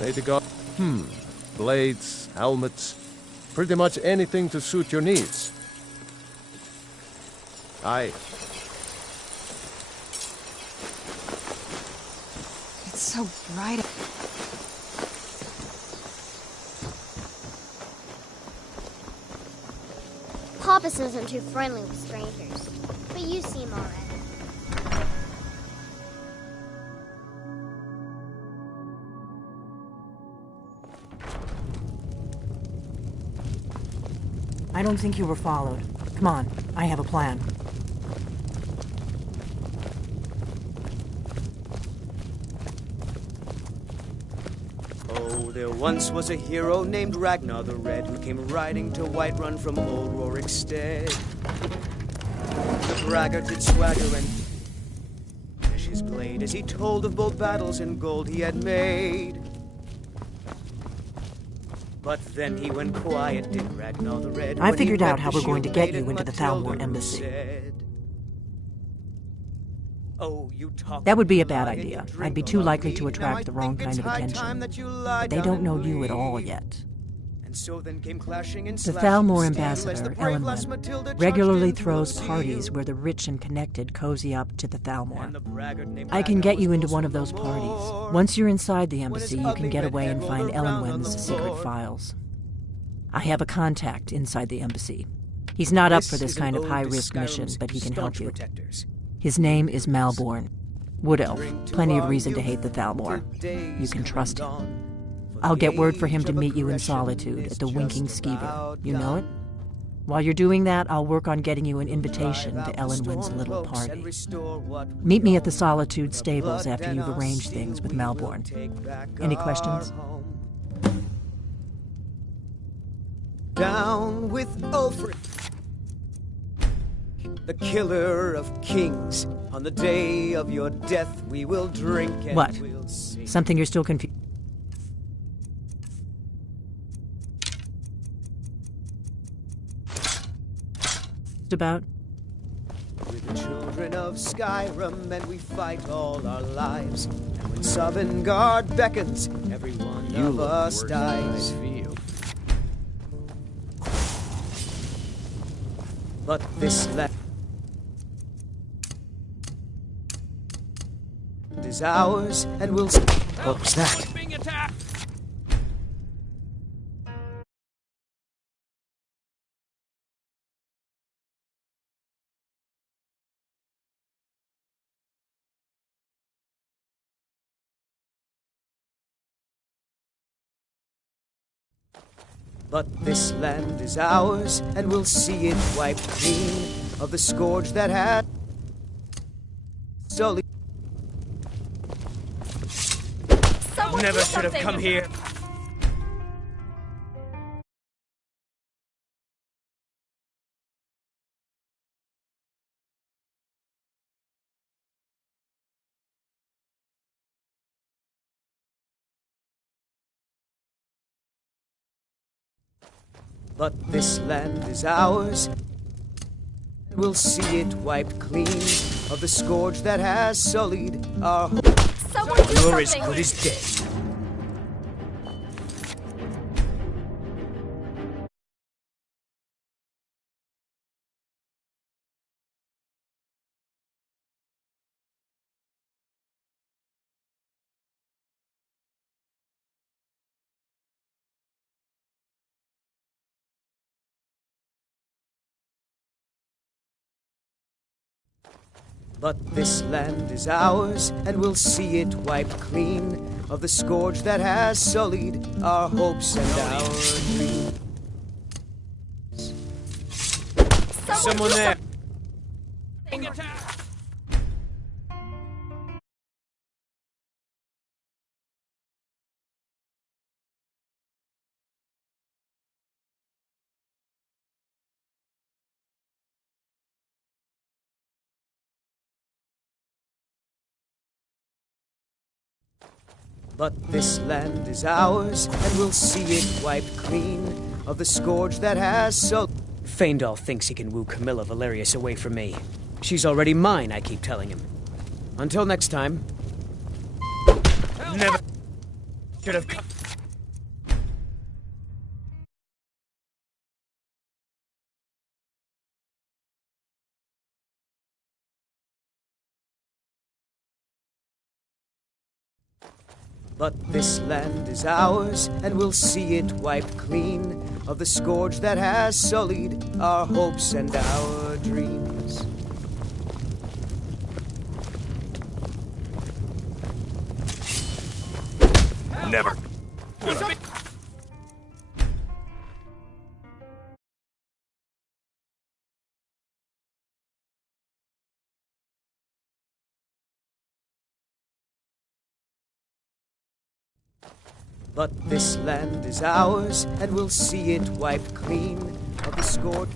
Made to go. Blades, helmets, pretty much anything to suit your needs. Aye. It's so bright. Papas isn't too friendly with strangers, but you seem alright. I don't think you were followed. Come on, I have a plan. Oh, there once was a hero named Ragnar the Red who came riding to Whiterun from old Rorikstead. The braggart did swagger and flash his blade as he told of bold battles and gold he had made. But then he went quiet, did Ragnar the Red. I figured out how we're going to get you into the Thalmor embassy. Oh, you talk. That would be a bad idea. I'd be too likely to attract the wrong kind of attention. But they don't know you at all yet. And so then came clashing and The Thalmor ambassador, Elenwen, regularly throws parties where the rich and connected cozy up to the Thalmor. I can get you into one of those parties. Once you're inside the embassy, you can get away and find Elenwen's secret files. I have a contact inside the embassy. He's not up for this kind of high-risk mission, but he can help you. His name is Malborn. Wood Elf. Plenty of reason to hate the Thalmor. You can trust him. I'll get word for him to meet you in Solitude at the Winking Skeever. You know it? While you're doing that, I'll work on getting you an invitation to Elenwen's little party. Meet me at the Solitude stables after you've arranged things with Malborn. Any questions? Down with Ulfric, the killer of kings. On the day of your death, we will drink and What? we'll sing. Something you're still confused about? We're the children of Skyrim, and we fight all our lives. And when Sovngarde beckons, every one of us dies. But this land is ours, and we'll. What was that? But this land is ours, and we'll see it wiped clean of the scourge that had sullied. Never should have come here. But this land is ours. We'll see it wiped clean of the scourge that has sullied our home. You're as good as dead. But this land is ours, and we'll see it wiped clean of the scourge that has sullied our hopes and our dreams. Someone there. But this land is ours, and we'll see it wiped clean of the scourge that has sullied. Feindal thinks he can woo Camilla Valerius away from me. She's already mine, I keep telling him. Until next time. Never should have come. But this land is ours, and we'll see it wiped clean of the scourge that has sullied our hopes and our dreams. Never. But this land is ours, and we'll see it wiped clean of the scourge.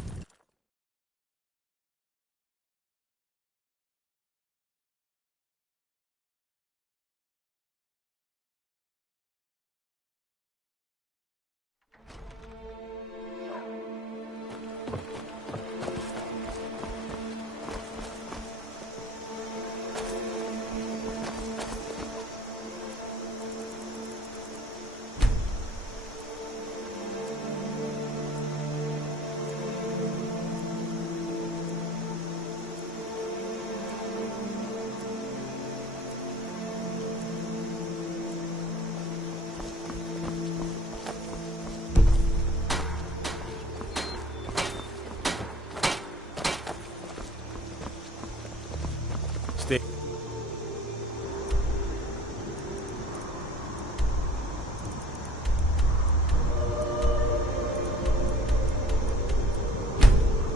Stay.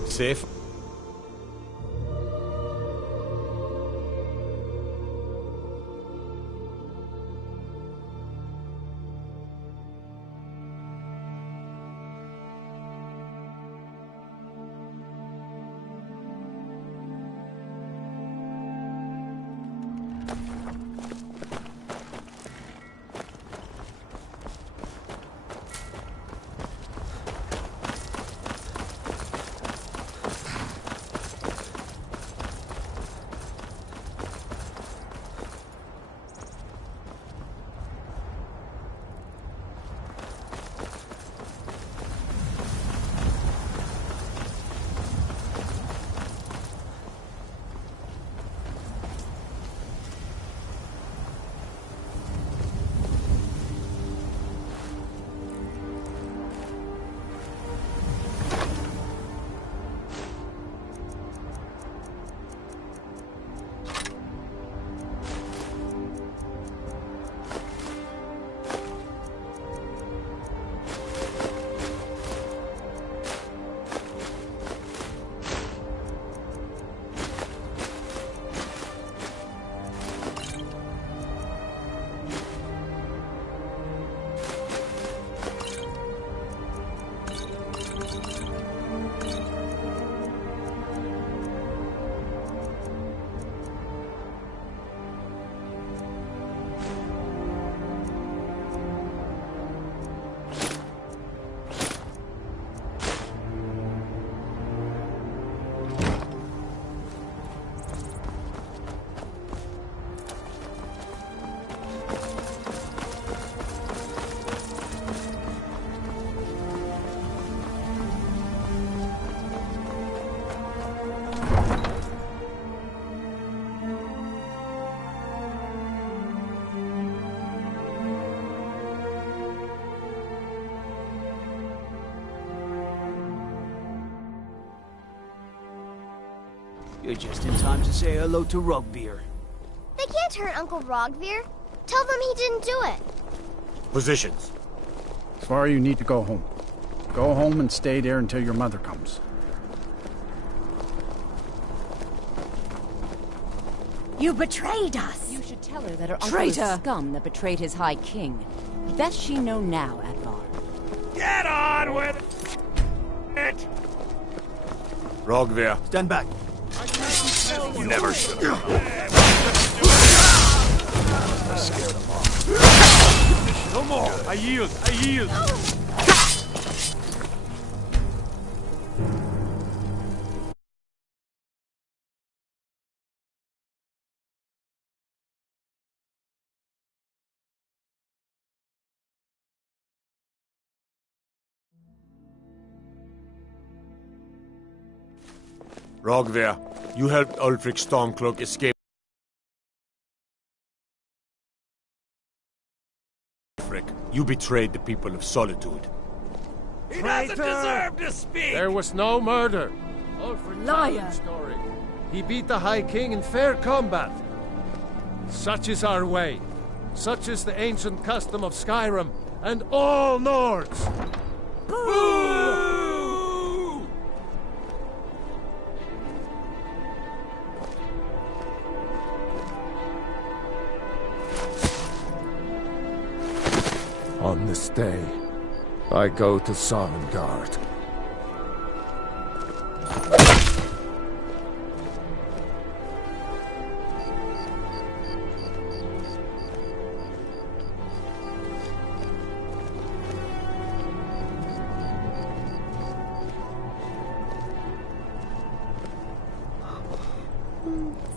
Safe. You're just in time to say hello to Rugbeer. They can't hurt Uncle Rogveer. Tell them he didn't do it. Positions. Svar, you need to go home. Go home and stay there until your mother comes. You betrayed us! You should tell her that her uncle Traitor! is scum that betrayed his high king. Best she know now, Advar. Get on with it! Rogveer. Stand back. You never should. No more. I yield. I yield. Rogveer, you helped Ulfric Stormcloak escape You betrayed the people of Solitude. He doesn't deserve to speak! There was no murder. All for Liar! Story. He beat the High King in fair combat. Such is our way. Such is the ancient custom of Skyrim and all Nords. Boo! On this day, I go to Sovngarde.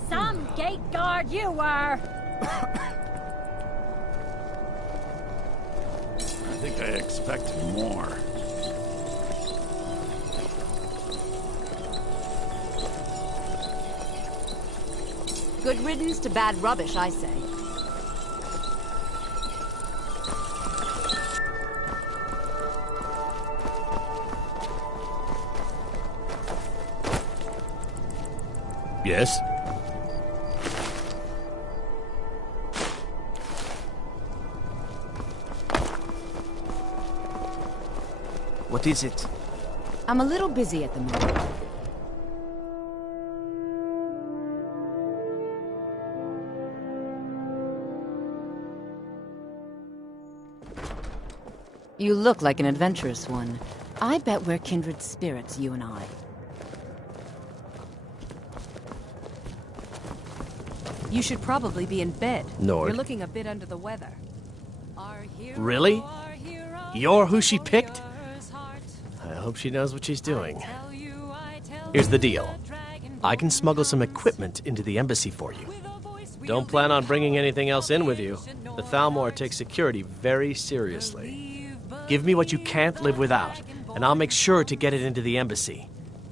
Some gate guard you were! I think I expected more. Good riddance to bad rubbish, I say. Yes? What is it? I'm a little busy at the moment. You look like an adventurous one. I bet we're kindred spirits, you and I. You should probably be in bed. Nord. You're looking a bit under the weather. Really? You're who she picked? I hope she knows what she's doing. Here's the deal. I can smuggle some equipment into the embassy for you. Don't plan on bringing anything else in with you. The Thalmor takes security very seriously. Give me what you can't live without, and I'll make sure to get it into the embassy.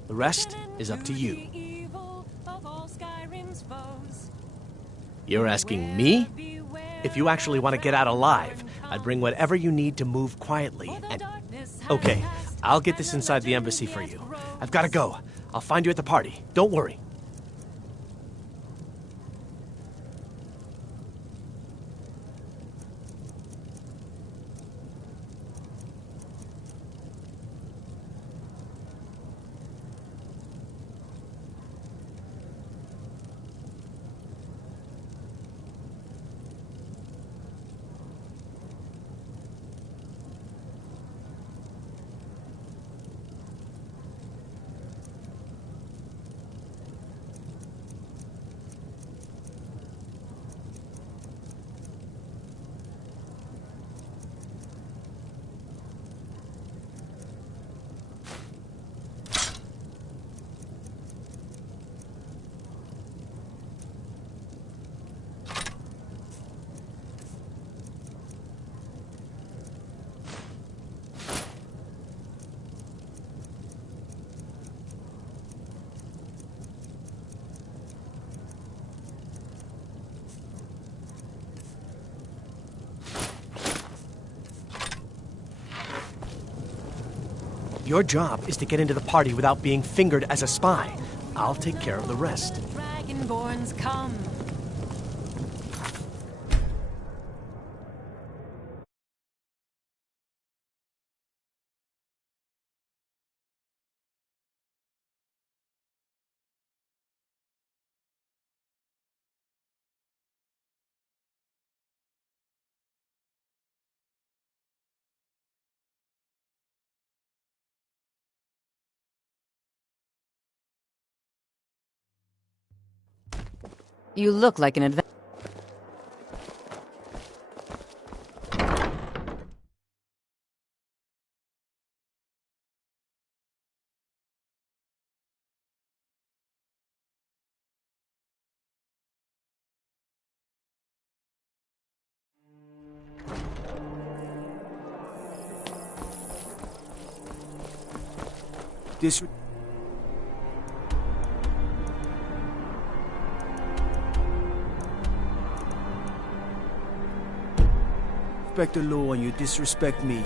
The rest is up to you. You're asking me? If you actually want to get out alive, I'd bring whatever you need to move quietly. And okay, I'll get this inside the embassy for you. I've got to go. I'll find you at the party. Don't worry. Your job is to get into the party without being fingered as a spy. I'll take care of the rest. Dragonborns come. You look like an adventurer. This... respect the law and you disrespect me.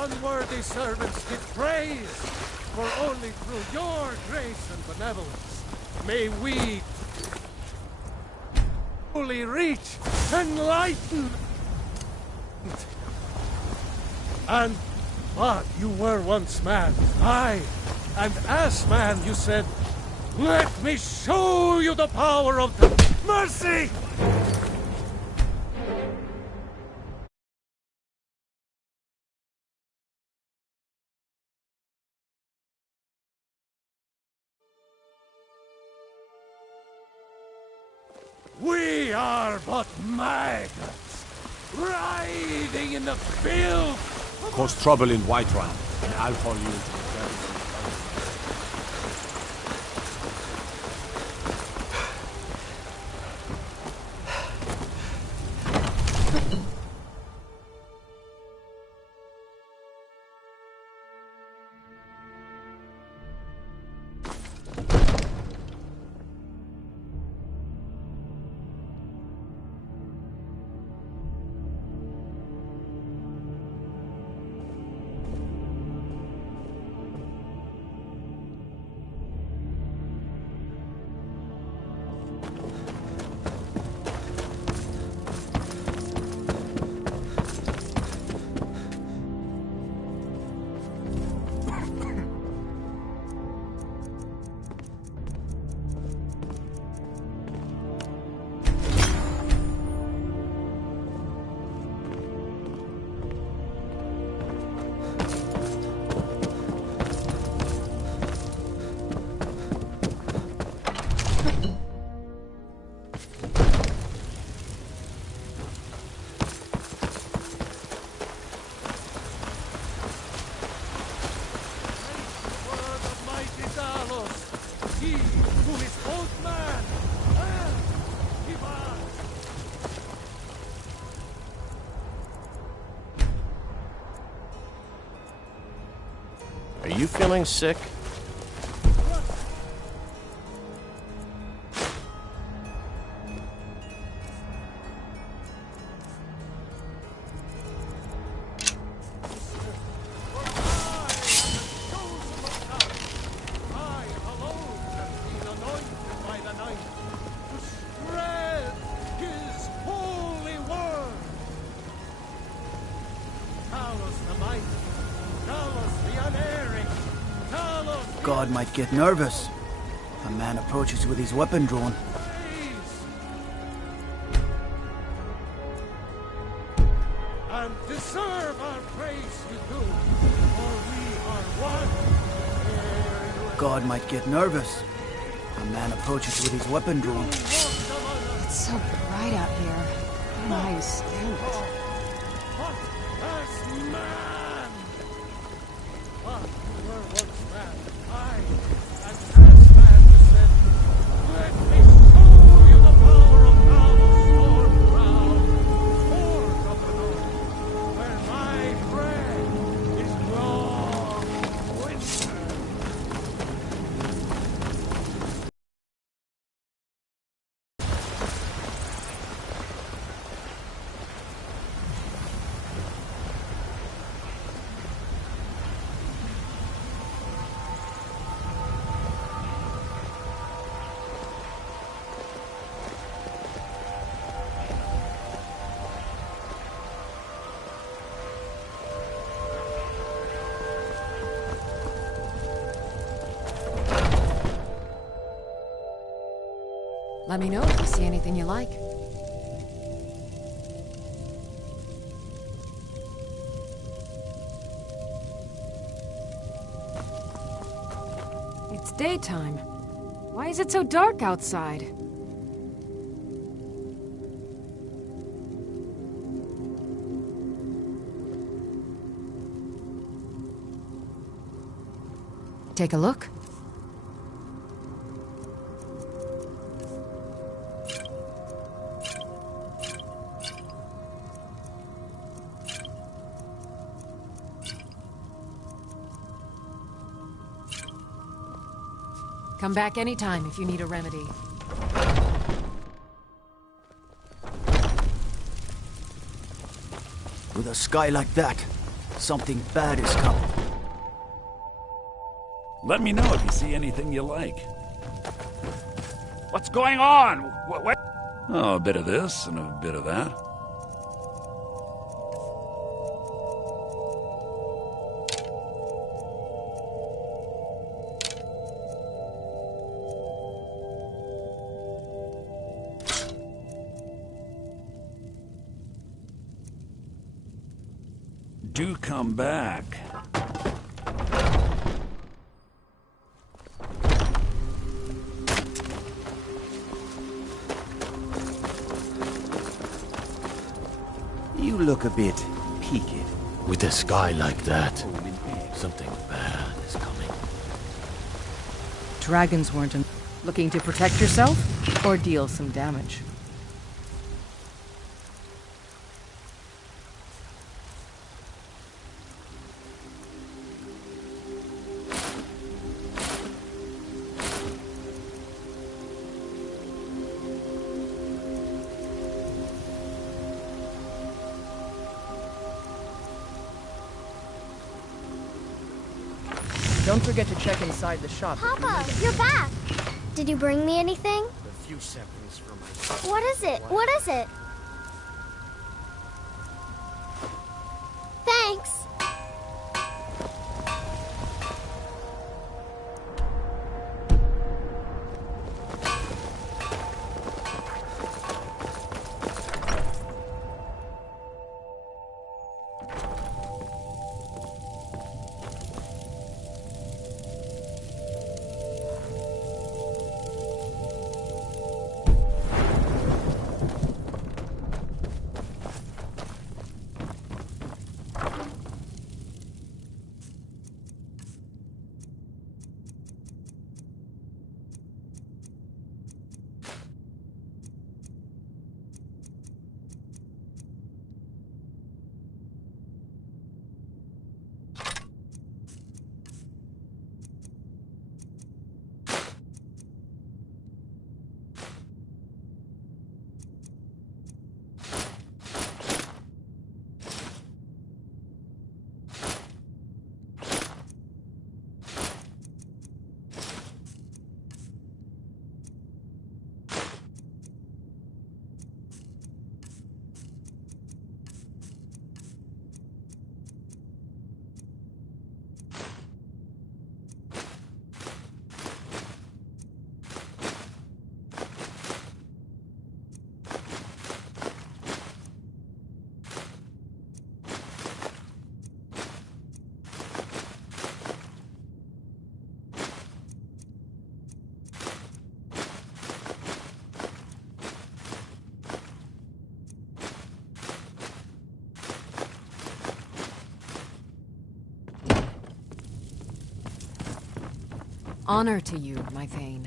Unworthy servants give praise, for only through your grace and benevolence may we fully reach enlightenment. And but you were once man, aye, and as man you said, let me show you the power of the mercy! We are but maggots, riding in the filth. Cause trouble in Whiterun, and I'll haul you into the very Are you feeling sick? God might get nervous. A man approaches with his weapon drawn. And deserve our praise you do, for we are one. God might get nervous. A man approaches with his weapon drawn. It's so bright out here. I don't know how you stand it. What as man? But you were once man. I, and as man you said, let me show you the power of Talos Storm Crown, Lord of the North, where my bread is long winter. Let me know if you see anything you like. It's daytime. Why is it so dark outside? Take a look. Come back anytime if you need a remedy. With a sky like that, something bad is coming. Let me know if you see anything you like. What's going on? What? Oh, a bit of this and a bit of that. Do come back. You look a bit peaked. With a sky like that, something bad is coming. Dragons weren't looking to protect yourself or deal some damage. Don't forget to check inside the shop. Papa, you're back. Did you bring me anything? A few seconds for myself. What is it? What is it? Thanks. Honor to you, my Thane.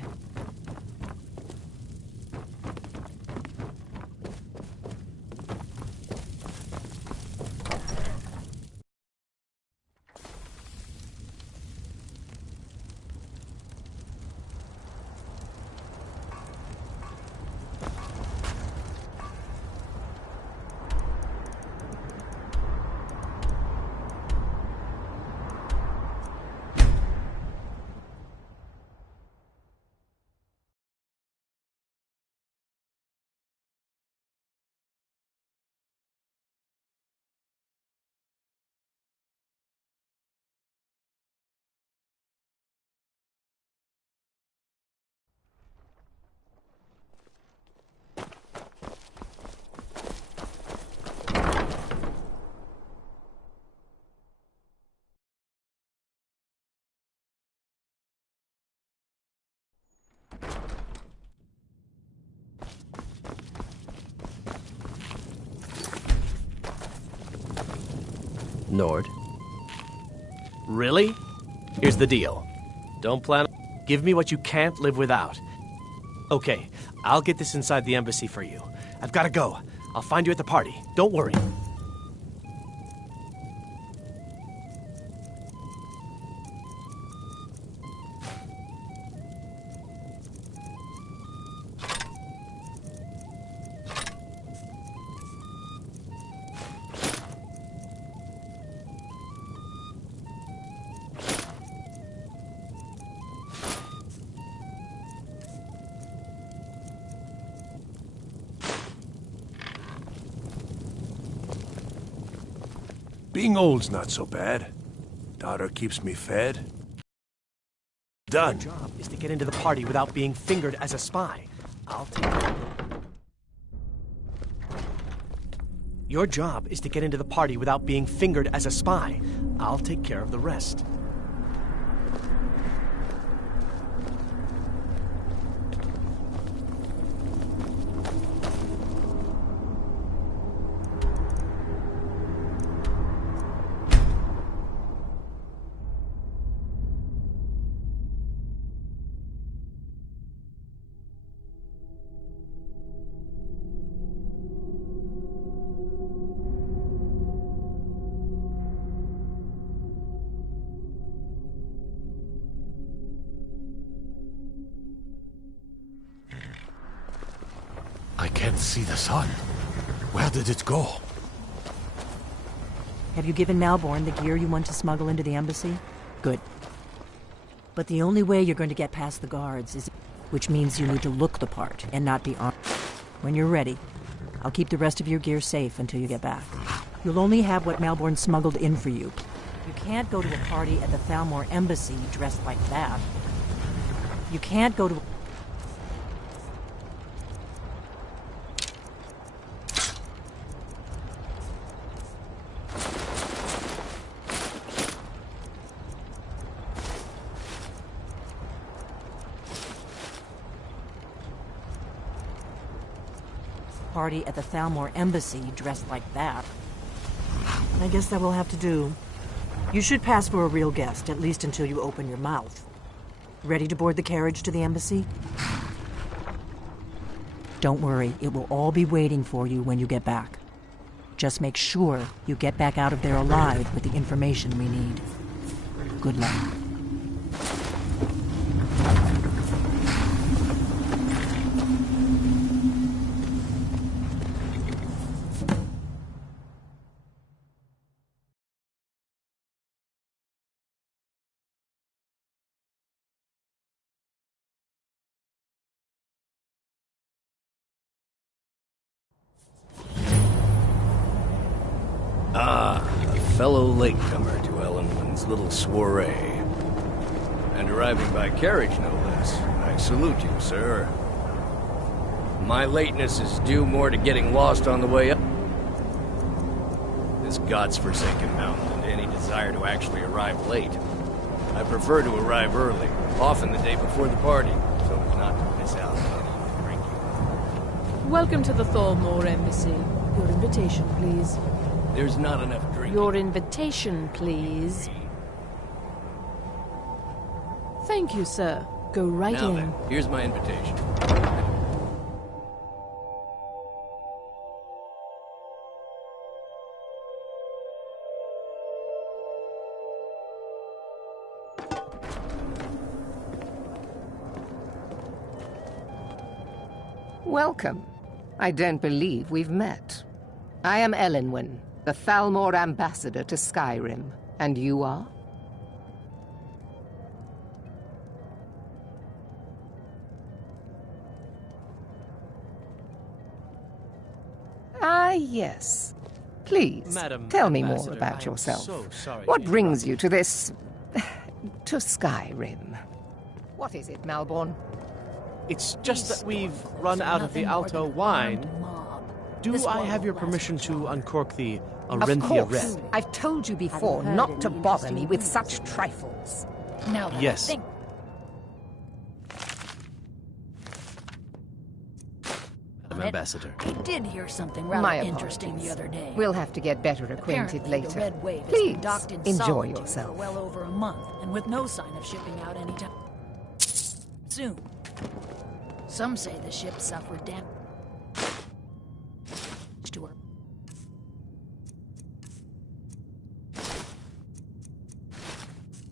Nord. Really? Here's the deal. Don't plan... Give me what you can't live without. Okay, I'll get this inside the embassy for you. I've got to go. I'll find you at the party. Don't worry. Being old's not so bad. Daughter keeps me fed. Done. Your job is to get into the party without being fingered as a spy. I'll take... Your job is to get into the party without being fingered as a spy. I'll take care of the rest. I can't see the sun. Where did it go? Have you given Malborn the gear you want to smuggle into the embassy? Good. But the only way you're going to get past the guards is... Which means you need to look the part and not be armed. When you're ready, I'll keep the rest of your gear safe until you get back. You'll only have what Malborn smuggled in for you. You can't go to a party at the Thalmor embassy dressed like that. You can't go to... party at the Thalmor embassy dressed like that. I guess that will have to do. You should pass for a real guest, at least until you open your mouth. Ready to board the carriage to the embassy? Don't worry, it will all be waiting for you when you get back. Just make sure you get back out of there alive with the information we need. Good luck. A fellow latecomer to Ellenwood's little soiree. And arriving by carriage, no less. I salute you, sir. My lateness is due more to getting lost on the way up this god's-forsaken mountain than to any desire to actually arrive late. I prefer to arrive early, often the day before the party, so as not to miss out on any drinking. Welcome to the Thalmor Embassy. Your invitation, please. There's not enough drinking. Your invitation, please. Thank you, sir. Go right Now in. then, here's my invitation. Welcome. I don't believe we've met. I am Elenwen, the Thalmor ambassador to Skyrim. And you are? Ah, yes. Please, Madam tell me more Ambassador, about I am yourself. so sorry What to brings you to this... to Skyrim? What is it, Malborn? It's just that we've run out of the Alto wine. Do I have your permission to uncork the Arinthia Of course. Red? I've told you before not to bother me with such trifles. Now that Yes. I think Ambassador. I did hear something rather My interesting apologies. the other day. We'll have to get better acquainted Apparently, later. the Red Wave has Please, been docked in enjoy solitude yourself. for well over a month, and with no sign of shipping out anytime soon. Some say the ship suffered damage to her.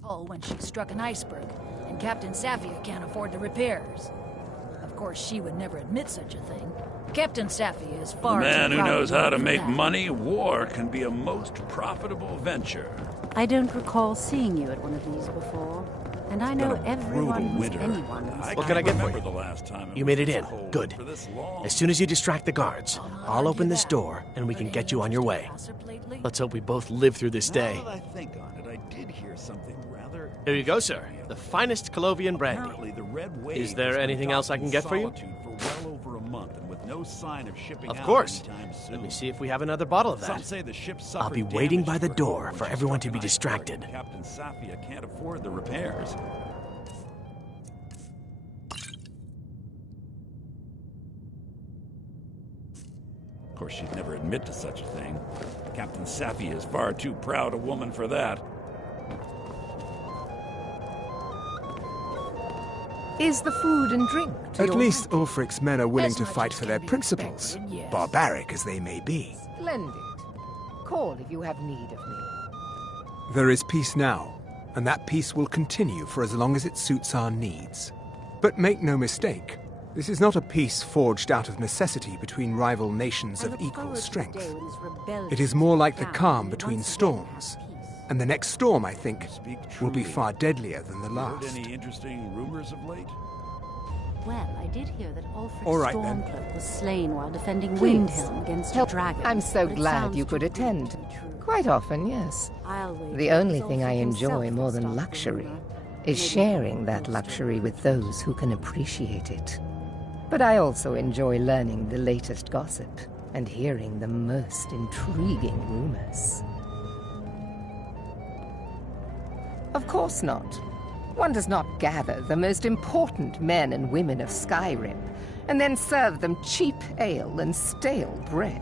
hull when she struck an iceberg, and Captain Safia can't afford the repairs. Of course, she would never admit such a thing. Captain Safia is The far man too who proud knows of her how to for make that. money, war can be a most profitable venture. I don't recall seeing you at one of these before. And I know everyone who's anyone. What can I get for you? You made it in. Good. As soon as you distract the guards, I'll open this door and we can get you on your way. Let's hope we both live through this day. Now that I think on it, I did hear something rather... Here you go, sir. The finest Colovian brandy. Apparently the Red Wave Is there anything else I can get for you? For well over a month and with no sign of shipping Of out course. anytime soon. Let me see if we have another bottle of Some that. say the ship I'll suffered be waiting by damage the to her door when for she everyone to struck be an iceberg. distracted. Captain Safia can't afford the repairs. Of course, she'd never admit to such a thing. Captain Safia is far too proud a woman for that. Is the food and drink to At your least Ulfric's men are willing As to much fight as for can their be principles, expected, yes. barbaric as they may be. Splendid. Call if you have need of me. There is peace now, and that peace will continue for as long as it suits our needs. But make no mistake, this is not a peace forged out of necessity between rival nations of equal strength. It is more like the calm between storms. And the next storm, I think, will be far deadlier than the last. Heard any interesting rumors of late? Well, I did hear that Ulfric All right, then. Stormcloak was slain while defending Please, Windhelm against a help. dragon. I'm so but it glad sounds you could too attend. good to be true. Quite often, yes. I'll wager The only it's thing I Ulfric enjoy himself more who than started the luxury rumor. is Maybe sharing that Ulfric's luxury with those who can appreciate it. But I also enjoy learning the latest gossip and hearing the most intriguing rumors. Of course not. One does not gather the most important men and women of Skyrim and then serve them cheap ale and stale bread.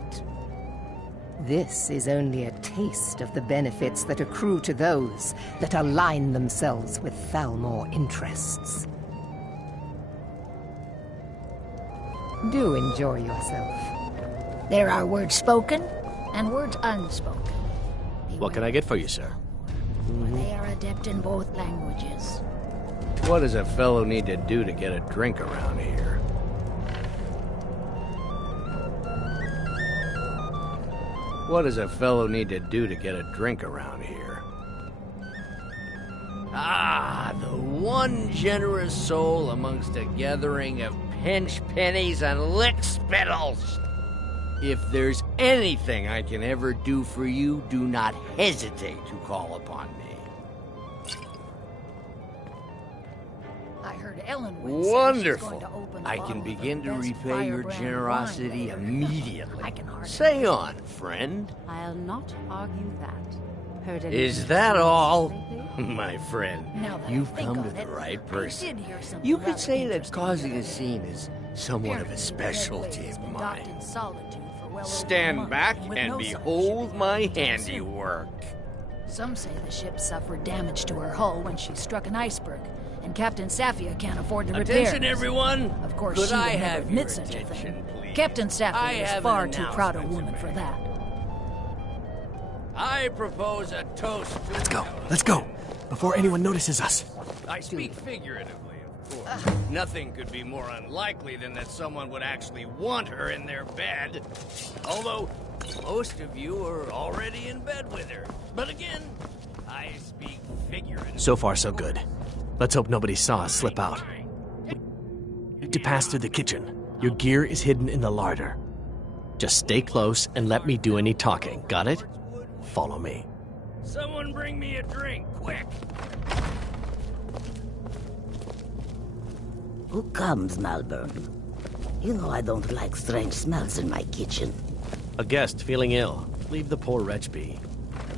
This is only a taste of the benefits that accrue to those that align themselves with Thalmor interests. Do enjoy yourself. There are words spoken and words unspoken. What can I get for you, sir? They are adept in both languages. What does a fellow need to do to get a drink around here? What does a fellow need to do to get a drink around here? Ah, the one generous soul amongst a gathering of pinch pennies and lick spittles. If there's anything I can ever do for you, do not hesitate to call upon me. I heard Ellen said she's going Wonderful. to open a I bottle can of the begin to best repay your firebrand generosity wine there. immediately. I can hardly Say on, friend. I'll not argue that. Heard any Is that all? lately? My friend, Now that I you've think come on to the it, right I person. did hear something You could rather say that interesting causing the a other day. scene is somewhat of a Apparently, the Red specialty Wave has of been docked mine. in solitude for well over a Stand month, back with and no sign of behold shipping my out anytime soon. handiwork. Some say the ship suffered damage to her hull when she struck an iceberg, and Captain Safia can't afford the repairs. Attention, everyone! Of course, Could she would I never have admit your such a attention, thing. please? Captain I Safia is have far an too proud a announcement woman to for make. that. I propose a toast to... Let's go. Before anyone notices us. I speak figuratively, of course. Nothing could be more unlikely than that someone would actually want her in their bed. Although, most of you are already in bed with her. But again, I speak figuratively. So far, so good. Let's hope nobody saw us slip out. To pass through the kitchen. Your gear is hidden in the larder. Just stay close and let me do any talking. Got it? Follow me. Someone bring me a drink, quick! Who comes, Malvern? You know I don't like strange smells in my kitchen. A guest feeling ill. Leave the poor wretch be.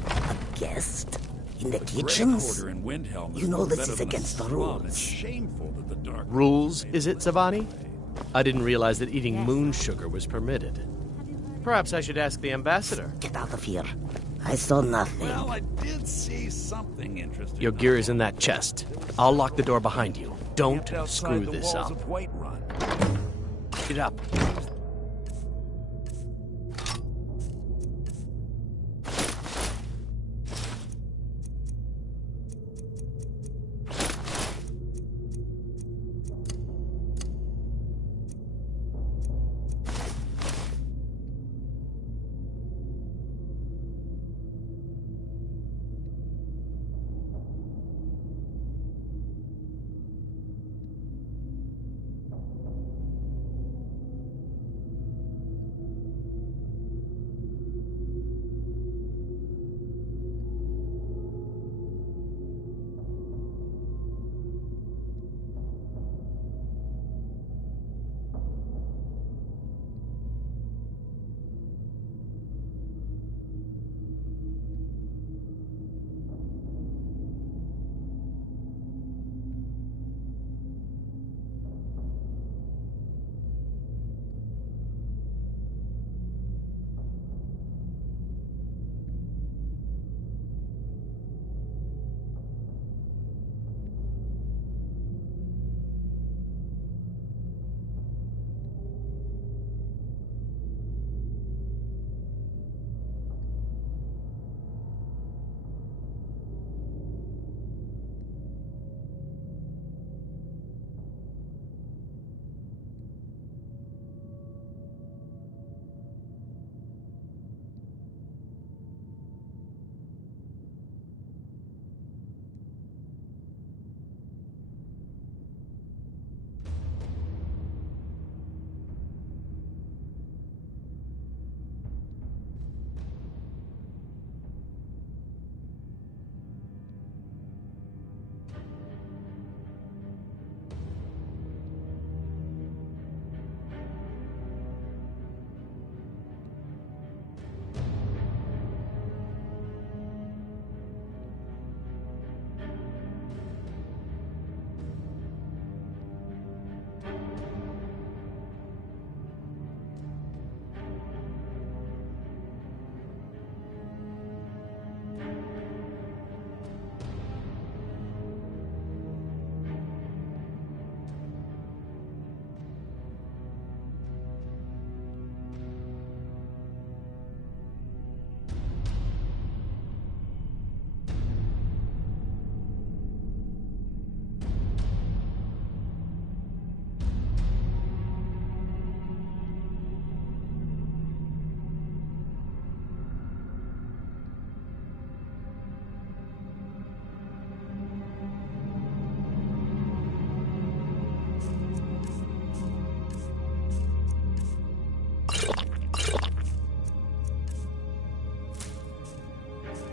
A guest? In the kitchens? Quarter in Windhelm is You know no this better is than a against the slum. It's rules. shameful that the dark Rules, is it, Savani? I didn't realize that eating moon sugar was permitted. Perhaps I should ask the ambassador. Get out of here. I saw nothing. Well, I did see something interesting. Your gear is in that chest. I'll lock the door behind you. Don't Camped outside screw the this walls up. of Whiterun. Get up.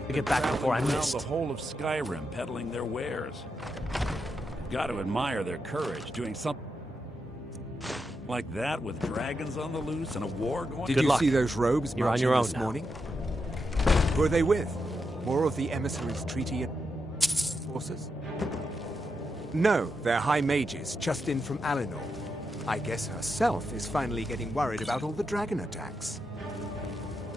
To get back before I missed. The whole of Skyrim peddling their wares. Got to admire their courage doing something like that with dragons on the loose and a war going on. Did you see those robes You're on marching your own this now. morning? Who are they with? More of the emissaries' treaty forces? No, they're high mages, just in from Alinor. I guess herself is finally getting worried about all the dragon attacks.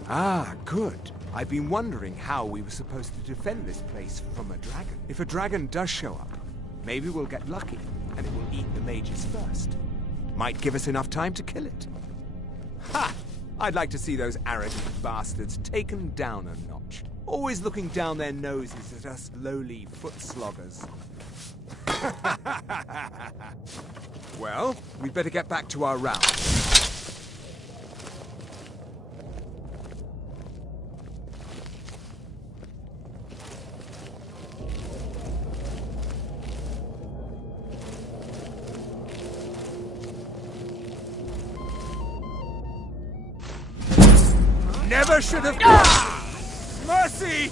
Ah, good. I've been wondering how we were supposed to defend this place from a dragon. If a dragon does show up, maybe we'll get lucky, and it will eat the mages first. Might give us enough time to kill it. Ha! I'd like to see those arrogant bastards taken down a notch. Always looking down their noses at us lowly foot sloggers. Well, we'd better get back to our round. Never should have. Mercy!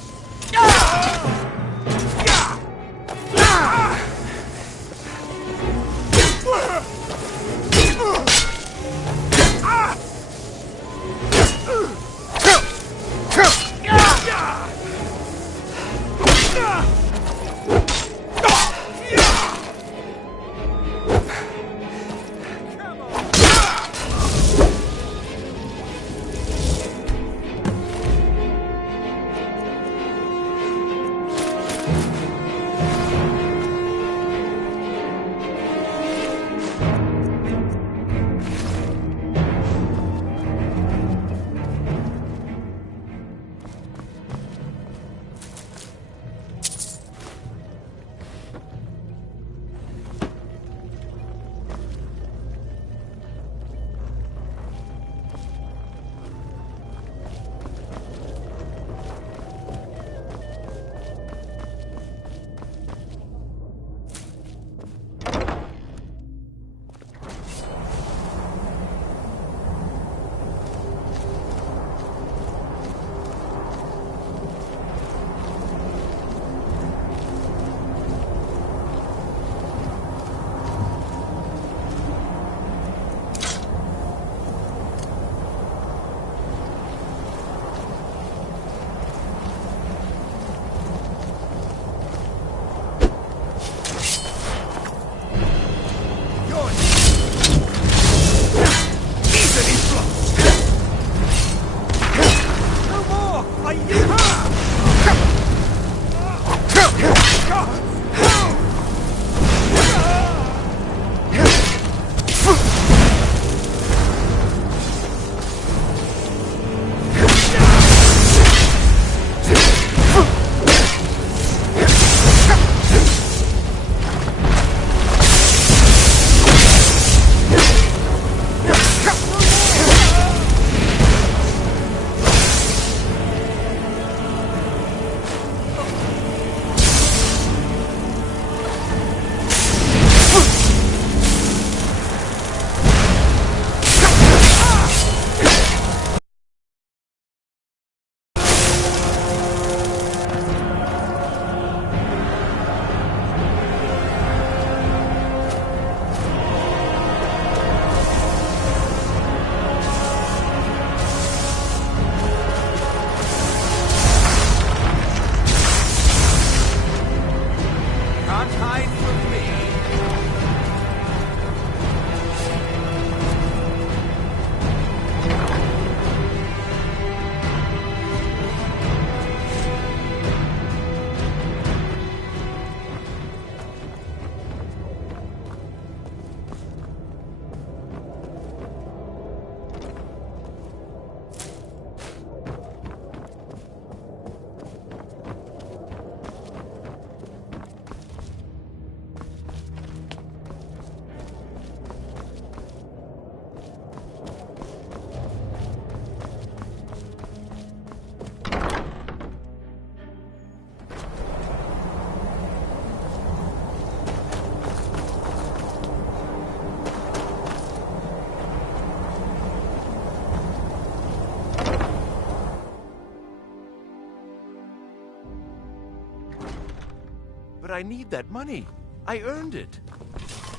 but I need that money. I earned it.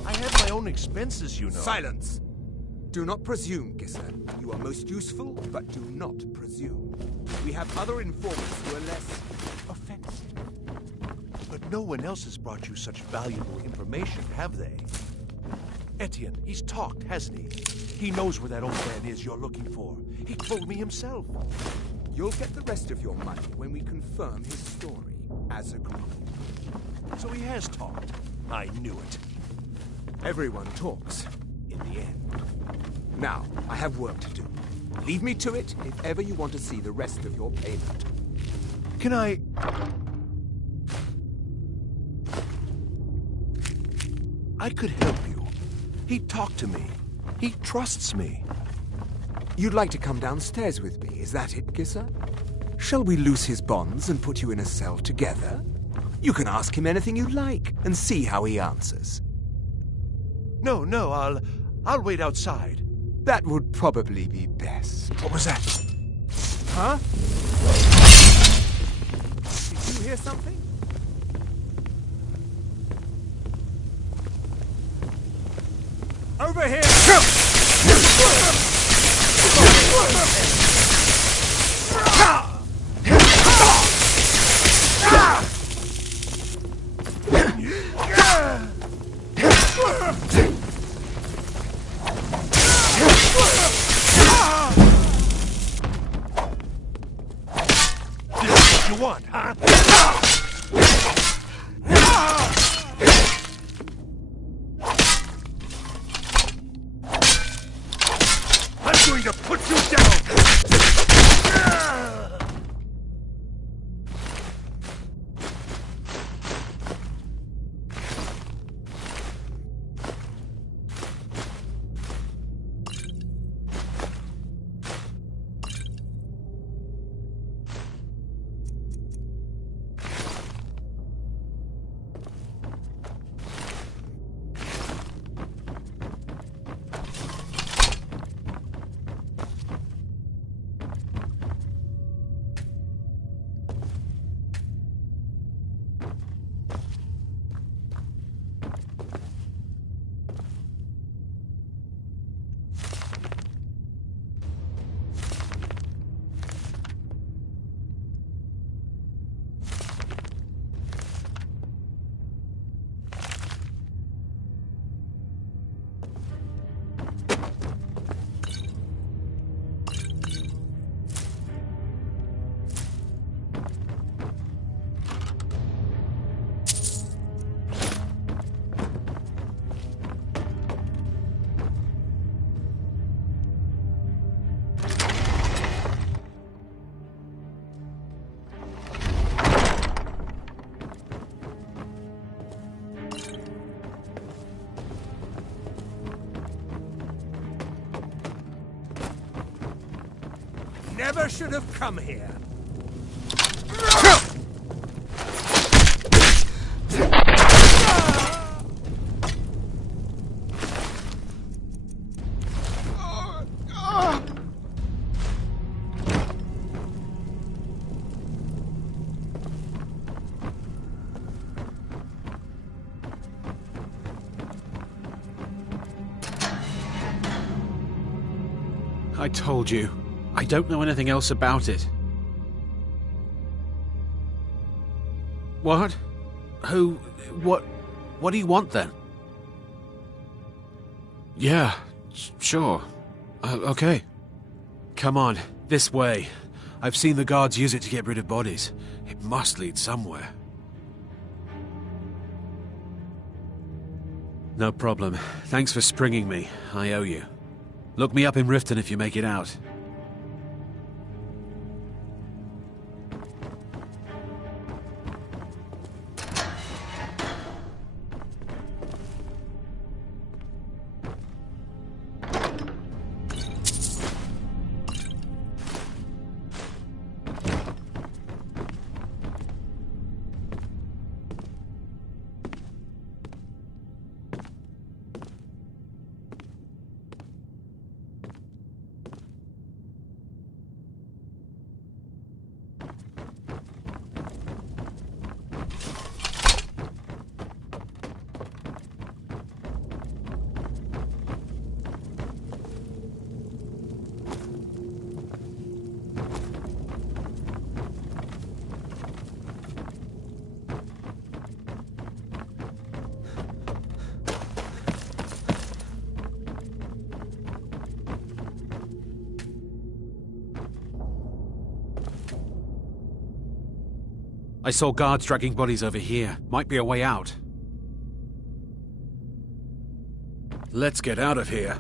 I have my own expenses, you know. Silence! Do not presume, Gisser. You are most useful, but do not presume. We have other informants who are less offensive. But no one else has brought you such valuable information, have they? Etienne, he's talked, hasn't he? He knows where that old man is you're looking for. He told me himself. You'll get the rest of your money when we confirm his story, as agreed. So he has talked. I knew it. Everyone talks, in the end. Now, I have work to do. Leave me to it if ever you want to see the rest of your payment. Can I... I could help you. He talked to me. He trusts me. You'd like to come downstairs with me, is that it, Gisser? Shall we loose his bonds and put you in a cell together? You can ask him anything you like and see how he answers. No, I'll wait outside. That would probably be best. What was that? Huh? Did you hear something? Over here! You want, huh? I'm going to put you down! Never should have come here. I told you. I don't know anything else about it. What? Who? What do you want then? Yeah, sure. Okay. Come on, this way. I've seen the guards use it to get rid of bodies. It must lead somewhere. No problem. Thanks for springing me. I owe you. Look me up in Riften if you make it out. I saw guards dragging bodies over here. Might be a way out. Let's get out of here.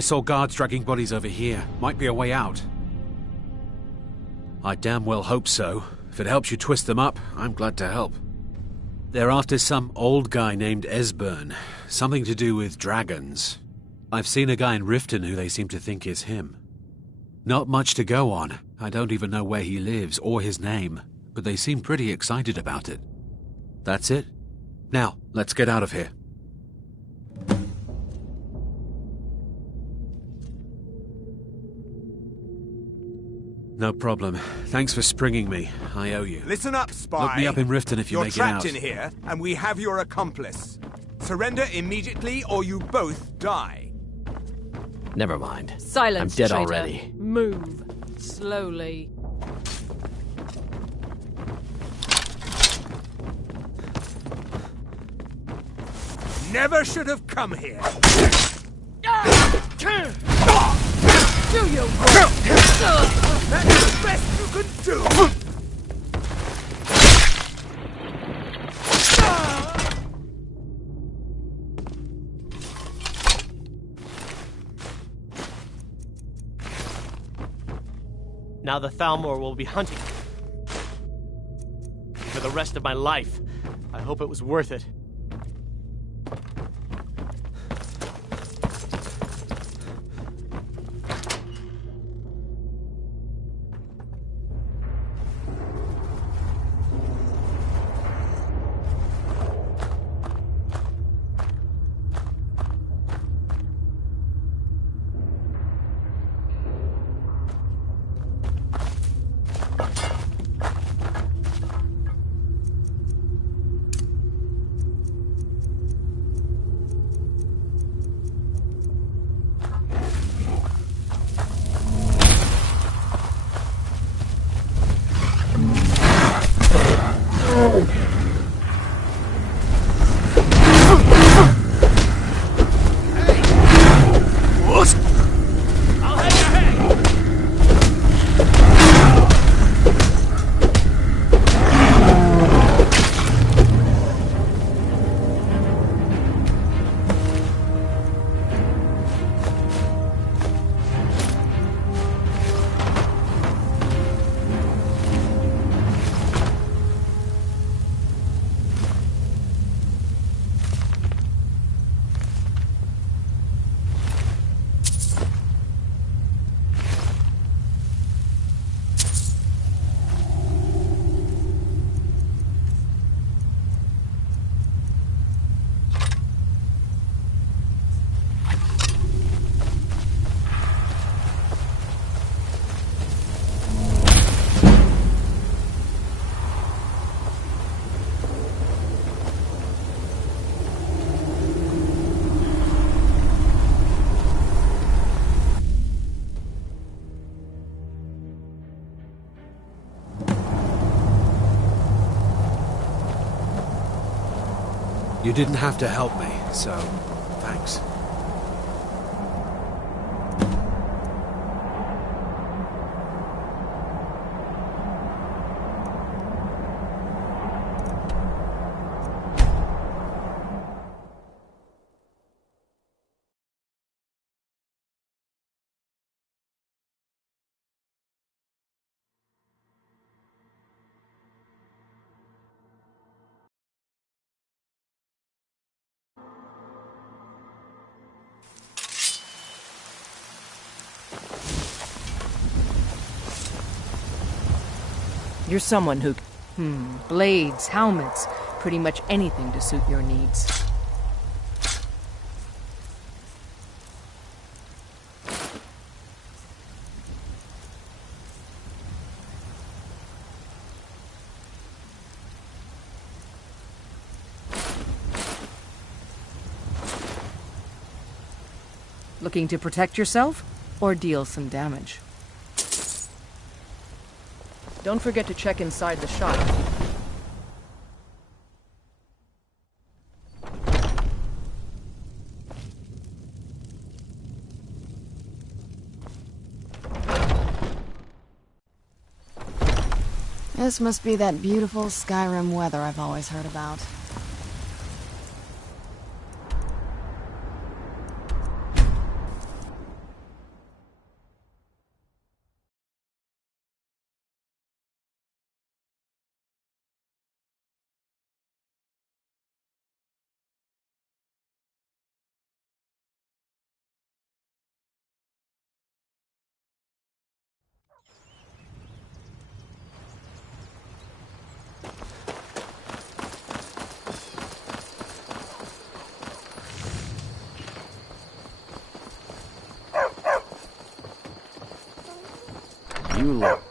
I saw guards dragging bodies over here. Might be a way out. I damn well hope so. If it helps you twist them up, I'm glad to help. They're after some old guy named Esbern. Something to do with dragons. I've seen a guy in Riften who they seem to think is him. Not much to go on. I don't even know where he lives or his name, but they seem pretty excited about it. That's it. Now, let's get out of here. No problem. Thanks for springing me. I owe you. Listen up, spy. Look me up in Riften if you make it out. You're trapped in here, and we have your accomplice. Surrender immediately, or you both die. Never mind. Silence, I'm dead traitor. already. Move. Slowly. never should have come here. Do you? That's the best you can do. Now the Thalmor will be hunting for the rest of my life. I hope it was worth it. You didn't have to help me, so thanks. You're someone who... blades, helmets, pretty much anything to suit your needs. Looking to protect yourself or deal some damage? Don't forget to check inside the shop. This must be that beautiful Skyrim weather I've always heard about. You look.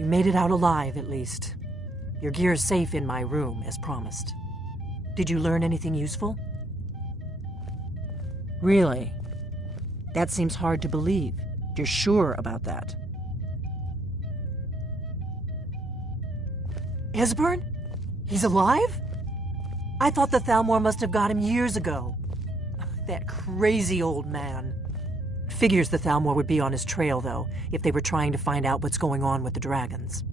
You made it out alive, at least. Your gear's safe in my room, as promised. Did you learn anything useful? Really? That seems hard to believe. You're sure about that? Esbern? He's alive? I thought the Thalmor must have got him years ago. That crazy old man. Figures the Thalmor would be on his trail, though, if they were trying to find out what's going on with the dragons.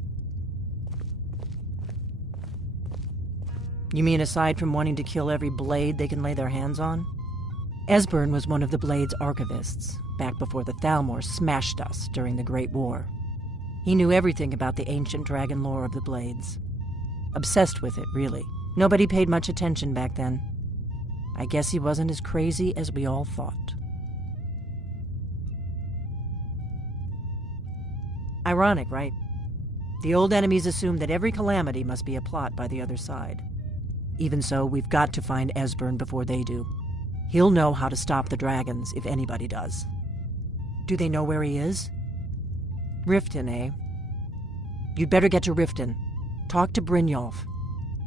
You mean aside from wanting to kill every blade they can lay their hands on? Esbern was one of the Blade's archivists, back before the Thalmor smashed us during the Great War. He knew everything about the ancient dragon lore of the Blades. Obsessed with it, really. Nobody paid much attention back then. I guess he wasn't as crazy as we all thought. Ironic, right? The old enemies assumed that every calamity must be a plot by the other side. Even so, we've got to find Esbern before they do. He'll know how to stop the dragons, if anybody does. Do they know where he is? Riften, eh? You'd better get to Riften. Talk to Brynjolf.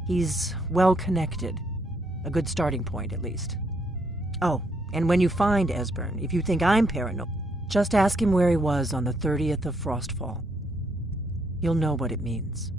He's well-connected. A good starting point, at least. Oh, and when you find Esbern, if you think I'm paranoid, just ask him where he was on the 30th of Frostfall. You'll know what it means.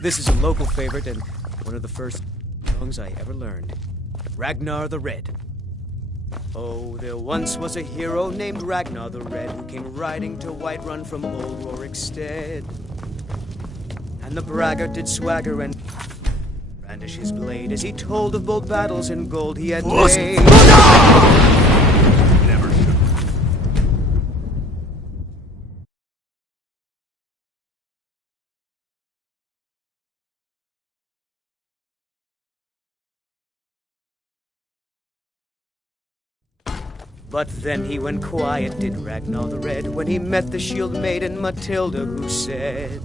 This is a local favorite and one of the first songs I ever learned. Ragnar the Red. Oh, there once was a hero named Ragnar the Red who came riding to Whiterun from old Rorikstead. And the braggart did swagger and brandish his blade as he told of bold battles and gold he had made. Never should. But then he went quiet, did Ragnar the Red, when he met the shield maiden Matilda, who said,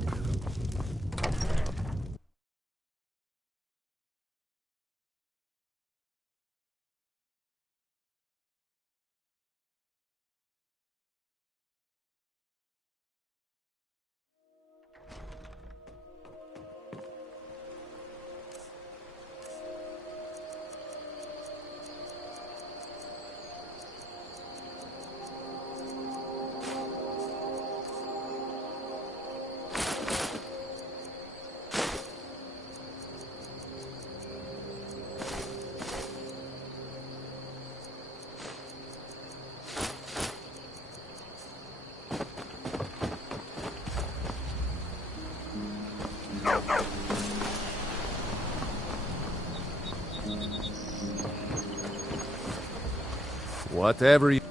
Whatever you...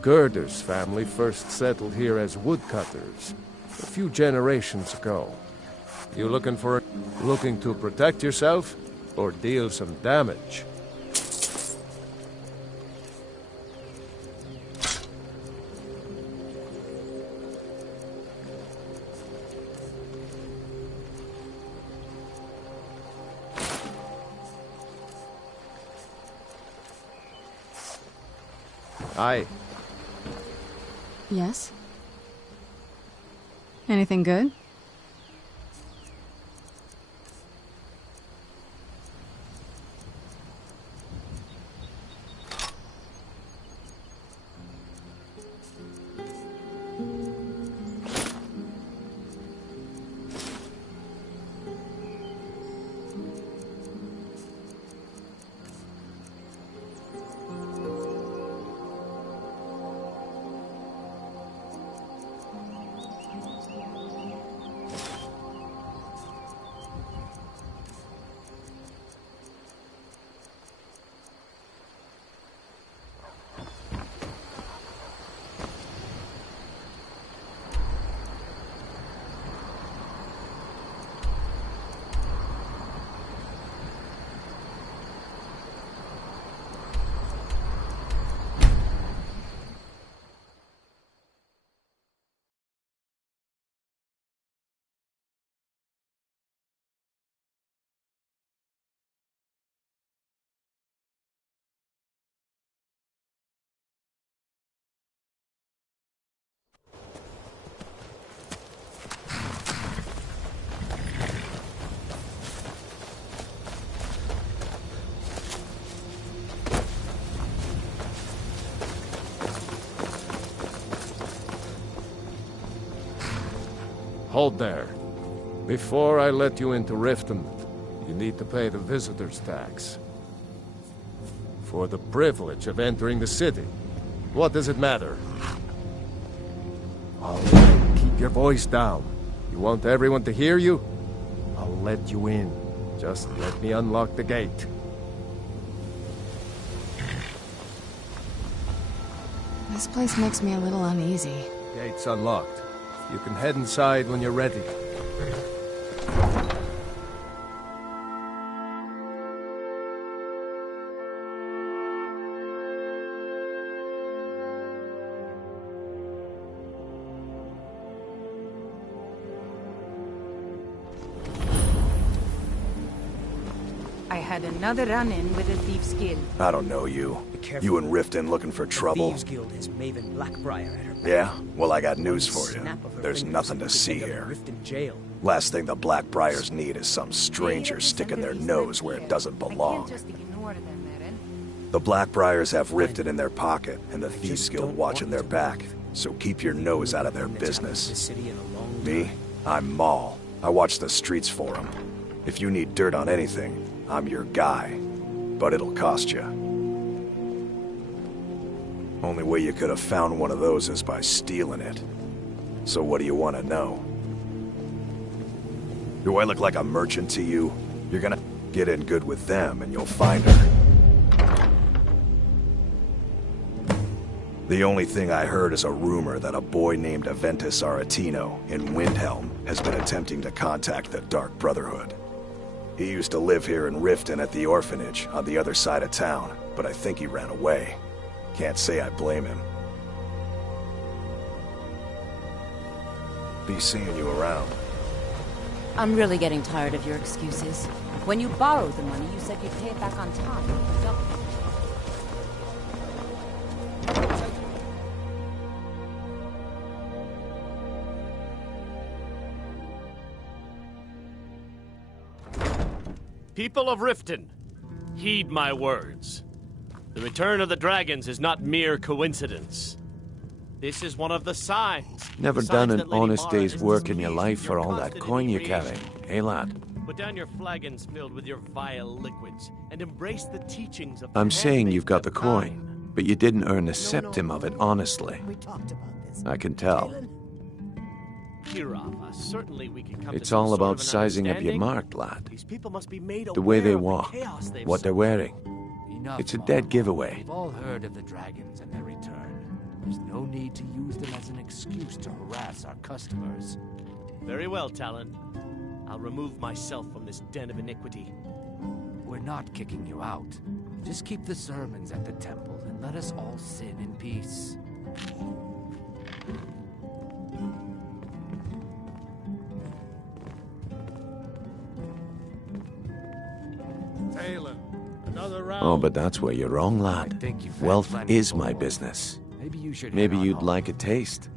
Gerder's family first settled here as woodcutters a few generations ago. You looking to protect yourself or deal some damage? Aye. Yes? Anything good? Hold there. Before I let you into Riften, you need to pay the visitor's tax. For the privilege of entering the city. What does it matter? All right, keep your voice down. You want everyone to hear you? I'll let you in. Just let me unlock the gate. This place makes me a little uneasy. Gate's unlocked. You can head inside when you're ready. I had another run-in with a Thieves' Guild. I don't know you. You and Riften looking for trouble? Thieves Guild has Maven Blackbriar at her back. Yeah? Well, I got news for you. There's nothing to see here. Last thing the Blackbriars need is some stranger sticking their nose where it doesn't belong. The Blackbriars have Riften in their pocket, and the Thieves Guild watching their back. So keep your nose out of their business. Me? I'm Maul. I watch the streets for them. If you need dirt on anything, I'm your guy. But it'll cost you. Only way you could have found one of those is by stealing it. So what do you want to know? Do I look like a merchant to you? You're gonna get in good with them and you'll find her. The only thing I heard is a rumor that a boy named Aventus Aretino in Windhelm has been attempting to contact the Dark Brotherhood. He used to live here in Riften at the orphanage on the other side of town, but I think he ran away. Can't say I blame him. Be seeing you around. I'm really getting tired of your excuses. When you borrowed the money, you said you'd pay it back on time. Double. People of Riften, heed my words. The return of the dragons is not mere coincidence. This is one of the signs. Never done an honest day's work in your life for all that coin you carry, eh, lad? Put down your flagons filled with your vile liquids and embrace the teachings of the I'm saying handmaids you've got the of time. coin, but you didn't earn a septim of it honestly. I can tell. Kirava, certainly we can come It's to some all sort about of an sizing up your understanding. mark, lad. These people must be made The way they aware of walk, the chaos they've what they're suffered. wearing. Enough, It's a Maul. dead giveaway. We've all heard of the dragons and their return. There's no need to use them as an excuse to harass our customers. Very well, Talon. I'll remove myself from this den of iniquity. We're not kicking you out. Just keep the sermons at the temple and let us all sin in peace. Talon, another round. Oh, but that's where you're wrong, lad. think you've had Wealth plenty is my before. business. Maybe you should Maybe head on you'd home. like a taste.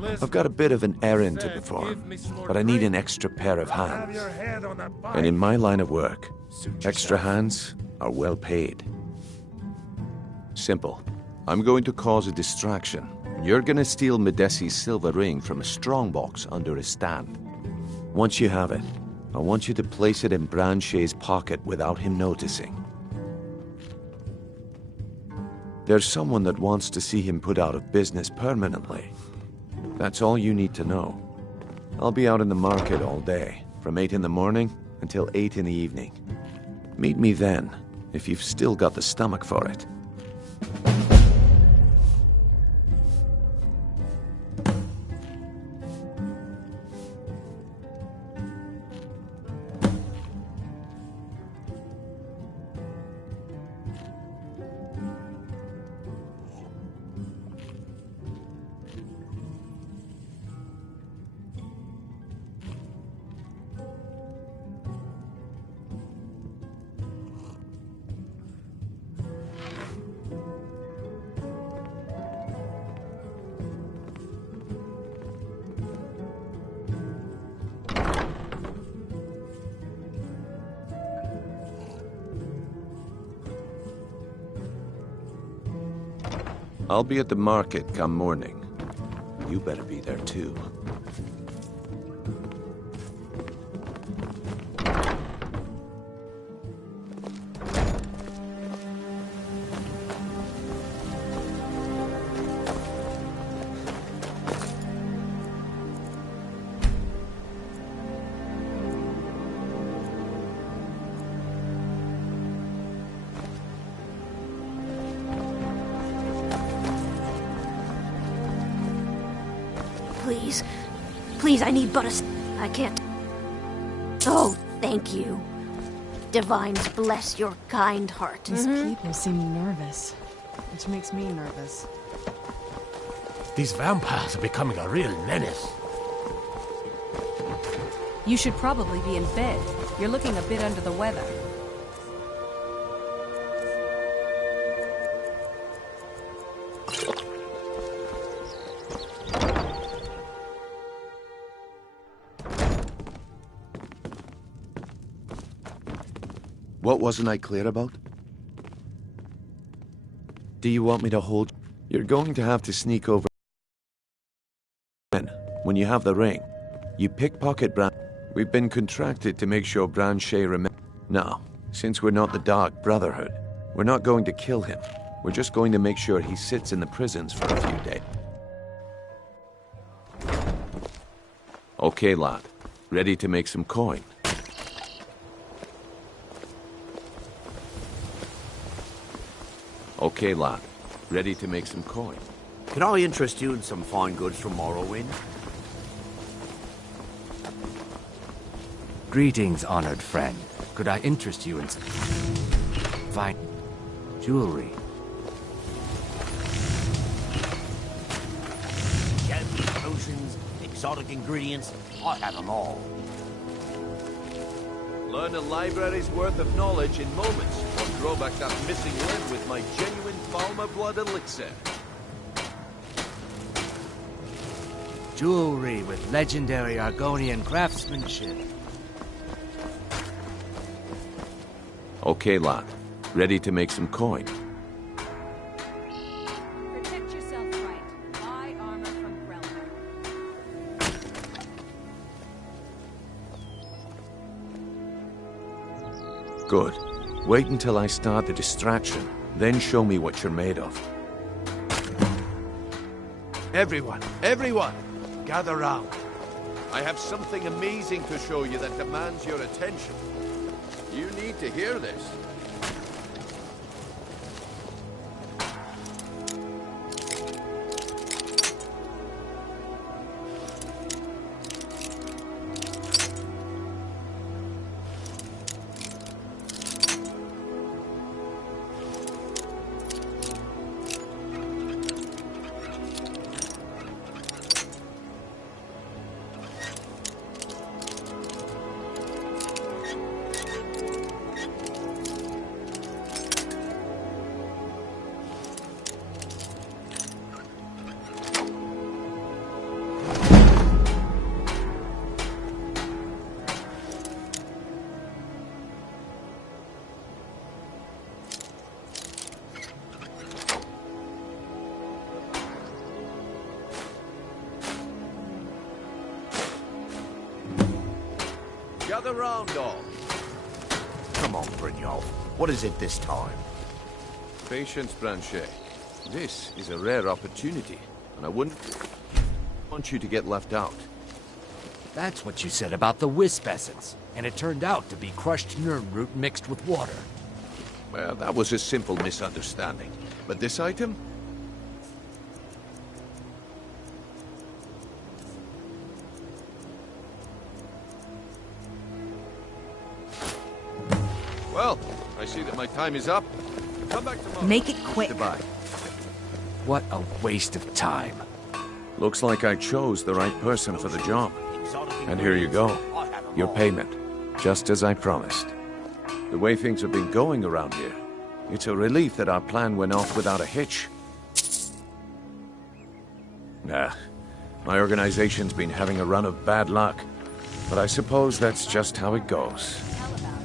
Listen, I've got a bit of an errand to said, perform, give me some more but I need an drink. extra pair of Have hands. your head on that bike. And in my line of work, Suit extra yourself. hands are well paid. Simple. I'm going to cause a distraction. You're gonna steal Medesi's silver ring from a strongbox under his stand. Once you have it, I want you to place it in Branche's pocket without him noticing. There's someone that wants to see him put out of business permanently. That's all you need to know. I'll be out in the market all day, from 8 in the morning until 8 in the evening. Meet me then, if you've still got the stomach for it. I'll be at the market come morning. You better be there too. Please. Please, I need but I can't... Oh, thank you. Divines bless your kind heart. These people seem nervous, which makes me nervous. These vampires are becoming a real menace. You should probably be in bed. You're looking a bit under the weather. What wasn't I clear about? Do you want me to hold? You're going to have to sneak over. When you have the ring, you pickpocket Bran. We've been contracted to make sure Branchet remains. Now, since we're not the Dark Brotherhood, we're not going to kill him. We're just going to make sure he sits in the prisons for a few days. Okay, lad. Ready to make some coin? Okay, lad. Ready to make some coin. Can I interest you in some fine goods from Morrowind? Greetings, honored friend. Could I interest you in some fine jewelry? Gems, potions, exotic ingredients, I have them all. Learn a library's worth of knowledge in moments, or grow back that missing limb with my genuine Falmer blood elixir. Jewelry with legendary Argonian craftsmanship. Okay, lad. Ready to make some coin. Protect yourself right. Buy armor from Grelmer. Good. Wait until I start the distraction, then show me what you're made of. Everyone, gather round. I have something amazing to show you that demands your attention. You need to hear this. Gather round, all. Come on, Brynjolf. What is it this time? Patience, Branchet. This is a rare opportunity, and I wouldn't want you to get left out. That's what you said about the wisp essence, and it turned out to be crushed nirnroot mixed with water. Well, that was a simple misunderstanding. But this item? Well, I see that my time is up. Come back tomorrow. Make it quick. Goodbye. What a waste of time. Looks like I chose the right person for the job. And here you go. Your payment. Just as I promised. The way things have been going around here, it's a relief that our plan went off without a hitch. Nah, my organization's been having a run of bad luck. But I suppose that's just how it goes.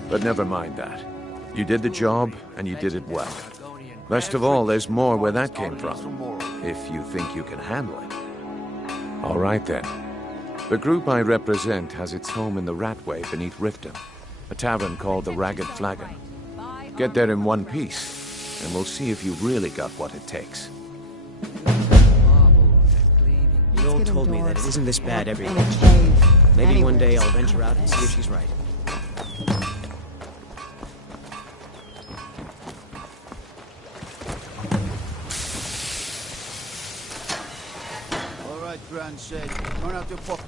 But never mind that. You did the job, and you did it well. Best of all, there's more where that came from, if you think you can handle it. All right, then. The group I represent has its home in the Ratway beneath Riften, a tavern called the Ragged Flagon. Get there in one piece, and we'll see if you've really got what it takes. You all told me that it isn't this bad everywhere. Maybe one day I'll venture out and see if she's right. Gran said, run out your pocket.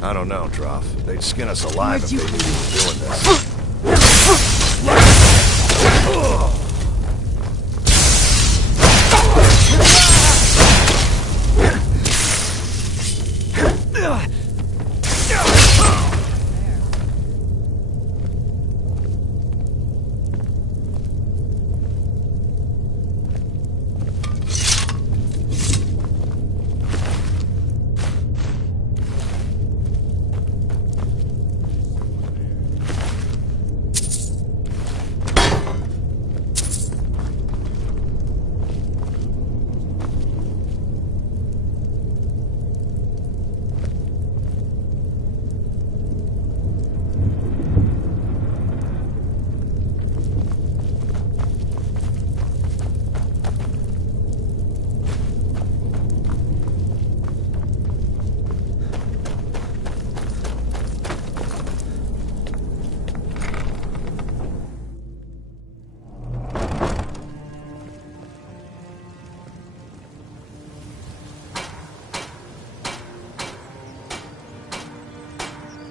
I don't know, Trough. They'd skin us alive if they knew we were doing this.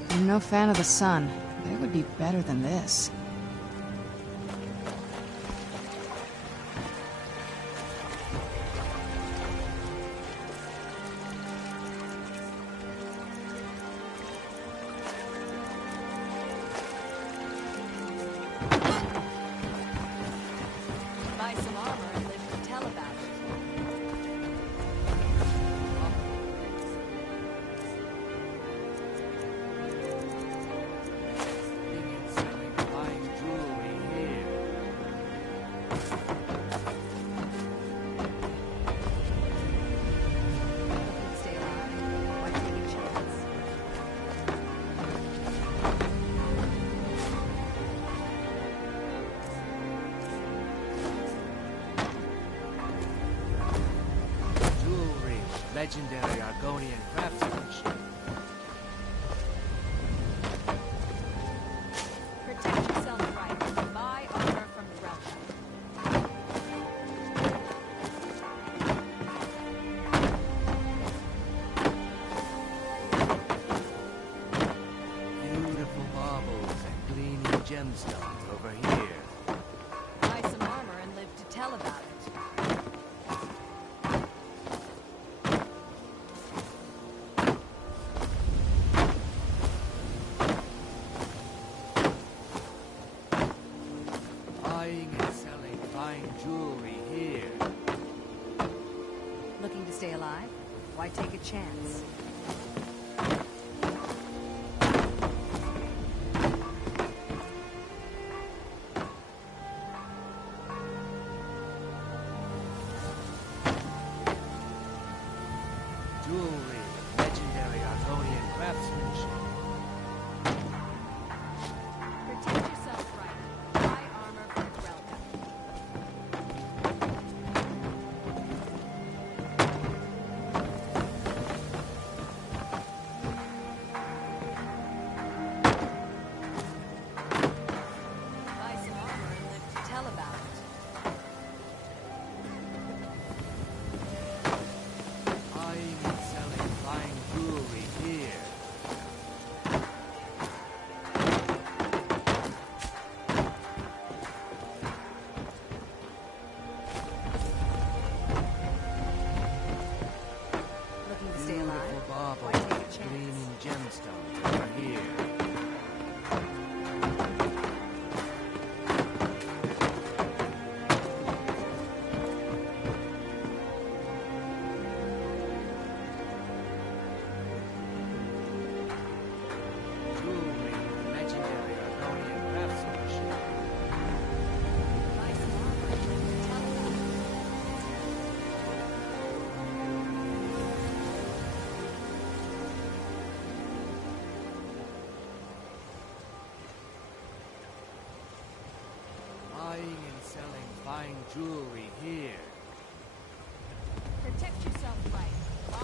I'm no fan of the sun. It would be better than this. Buy some armor and live to tell about it. Legendary Argonian craftsmanship. Protect yourself right. Buy armor from the realm. Beautiful marbles and gleaming gemstones over here. Buy some armor and live to tell about it. Buying and selling fine jewelry here. Looking to stay alive? Why take a chance? Jewelry, legendary Argonian craftsmanship. Protect yourself right. Buy armor from the realm. Buy some armor and live to tell about it. Buying and selling fine jewelry here. Looking to stay alive? Beautiful marble Why take a and chance? gleaming gemstones over here. Jewelry, legendary Argonian craftsmanship. Buy some armor and live to tell about it. Buying and selling fine jewelry here. Protect yourself right.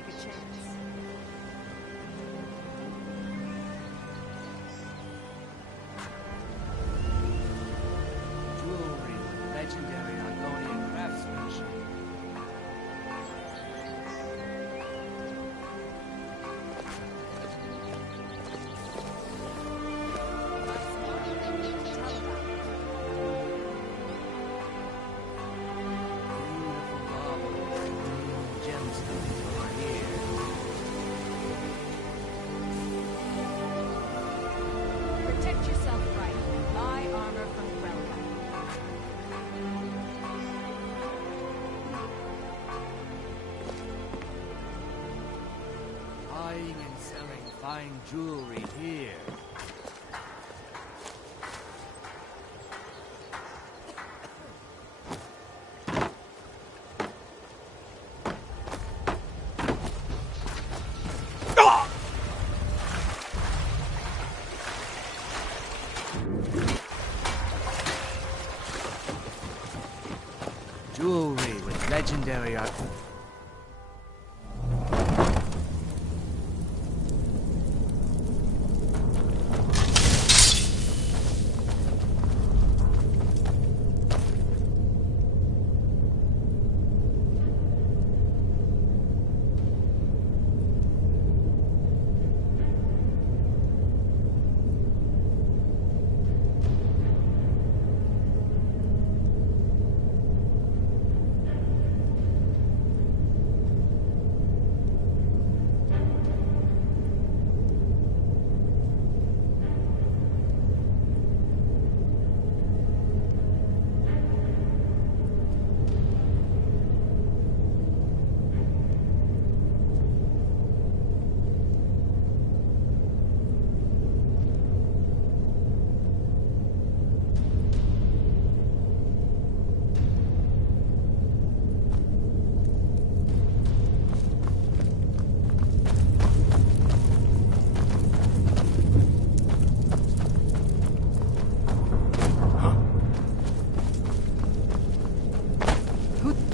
take a chance. Jewelry, legendary Argonian craftsmanship. Protect yourself right. Buy armor from Grelva. Buying and selling fine jewelry here. Jewelry with legendary art.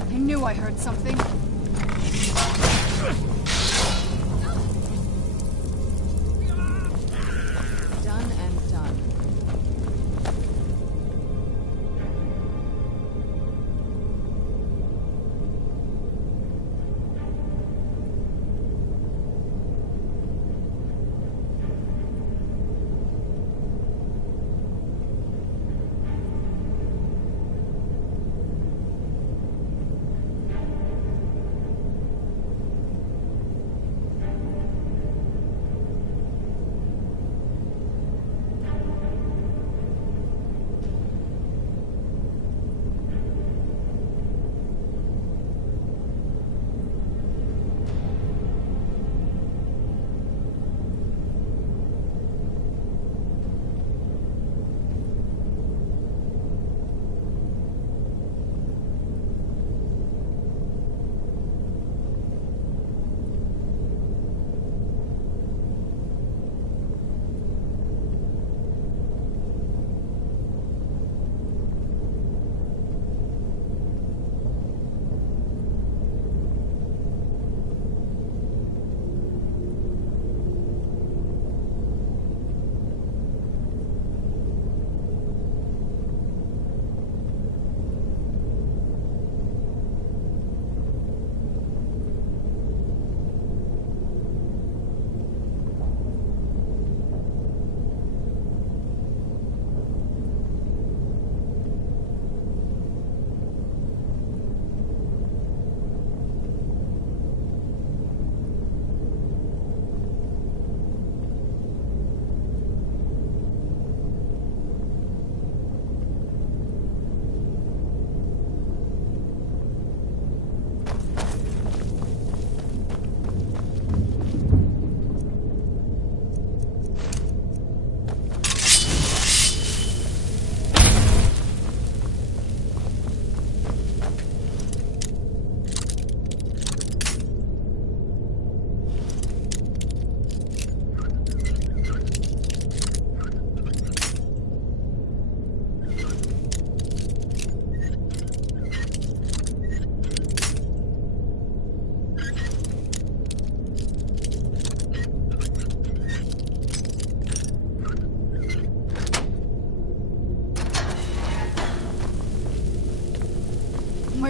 I knew I heard something. Done and done.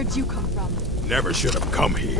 did you come from? Never should have come here.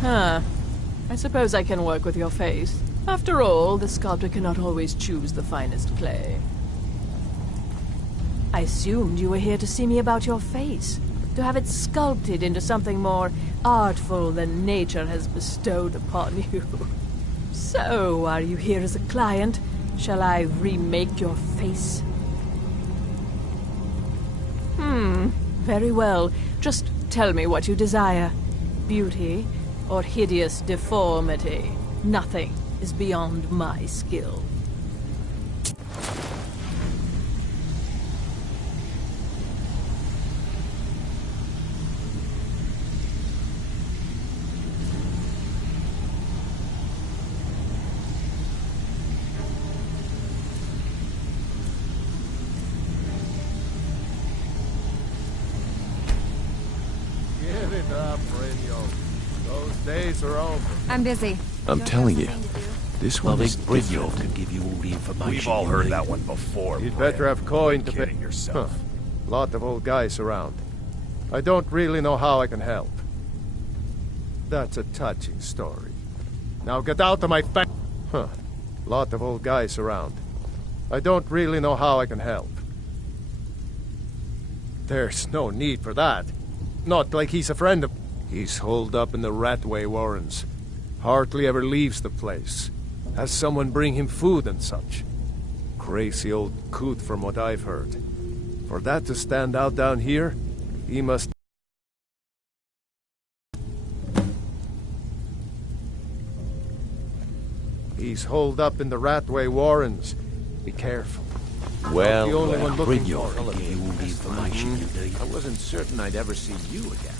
Huh. I suppose I can work with your face. After all, the sculptor cannot always choose the finest clay. I assumed you were here to see me about your face, to have it sculpted into something more artful than nature has bestowed upon you. So, are you here as a client? Shall I remake your face? Very well. Just tell me what you desire. Beauty or hideous deformity. Nothing is beyond my skill. Give it up, Brynjo. Those days are over. I'm busy. I'm telling you, this one is Brynjo different. could give you all the information. We've all heard that one before. You'd better have coin to pay. Kidding yourself. Lot of old guys around. I don't really know how I can help. That's a touching story. Now get out of my face. Lot of old guys around. I don't really know how I can help. There's no need for that. Not like he's a friend of... He's holed up in the Ratway Warrens. Hardly ever leaves the place. Has someone bring him food and such. Crazy old coot from what I've heard. For that to stand out down here, he must... He's holed up in the Ratway Warrens. Be careful. Well, the only one looking Brynjo for can give you all the information you need. I wasn't certain I'd ever see you again.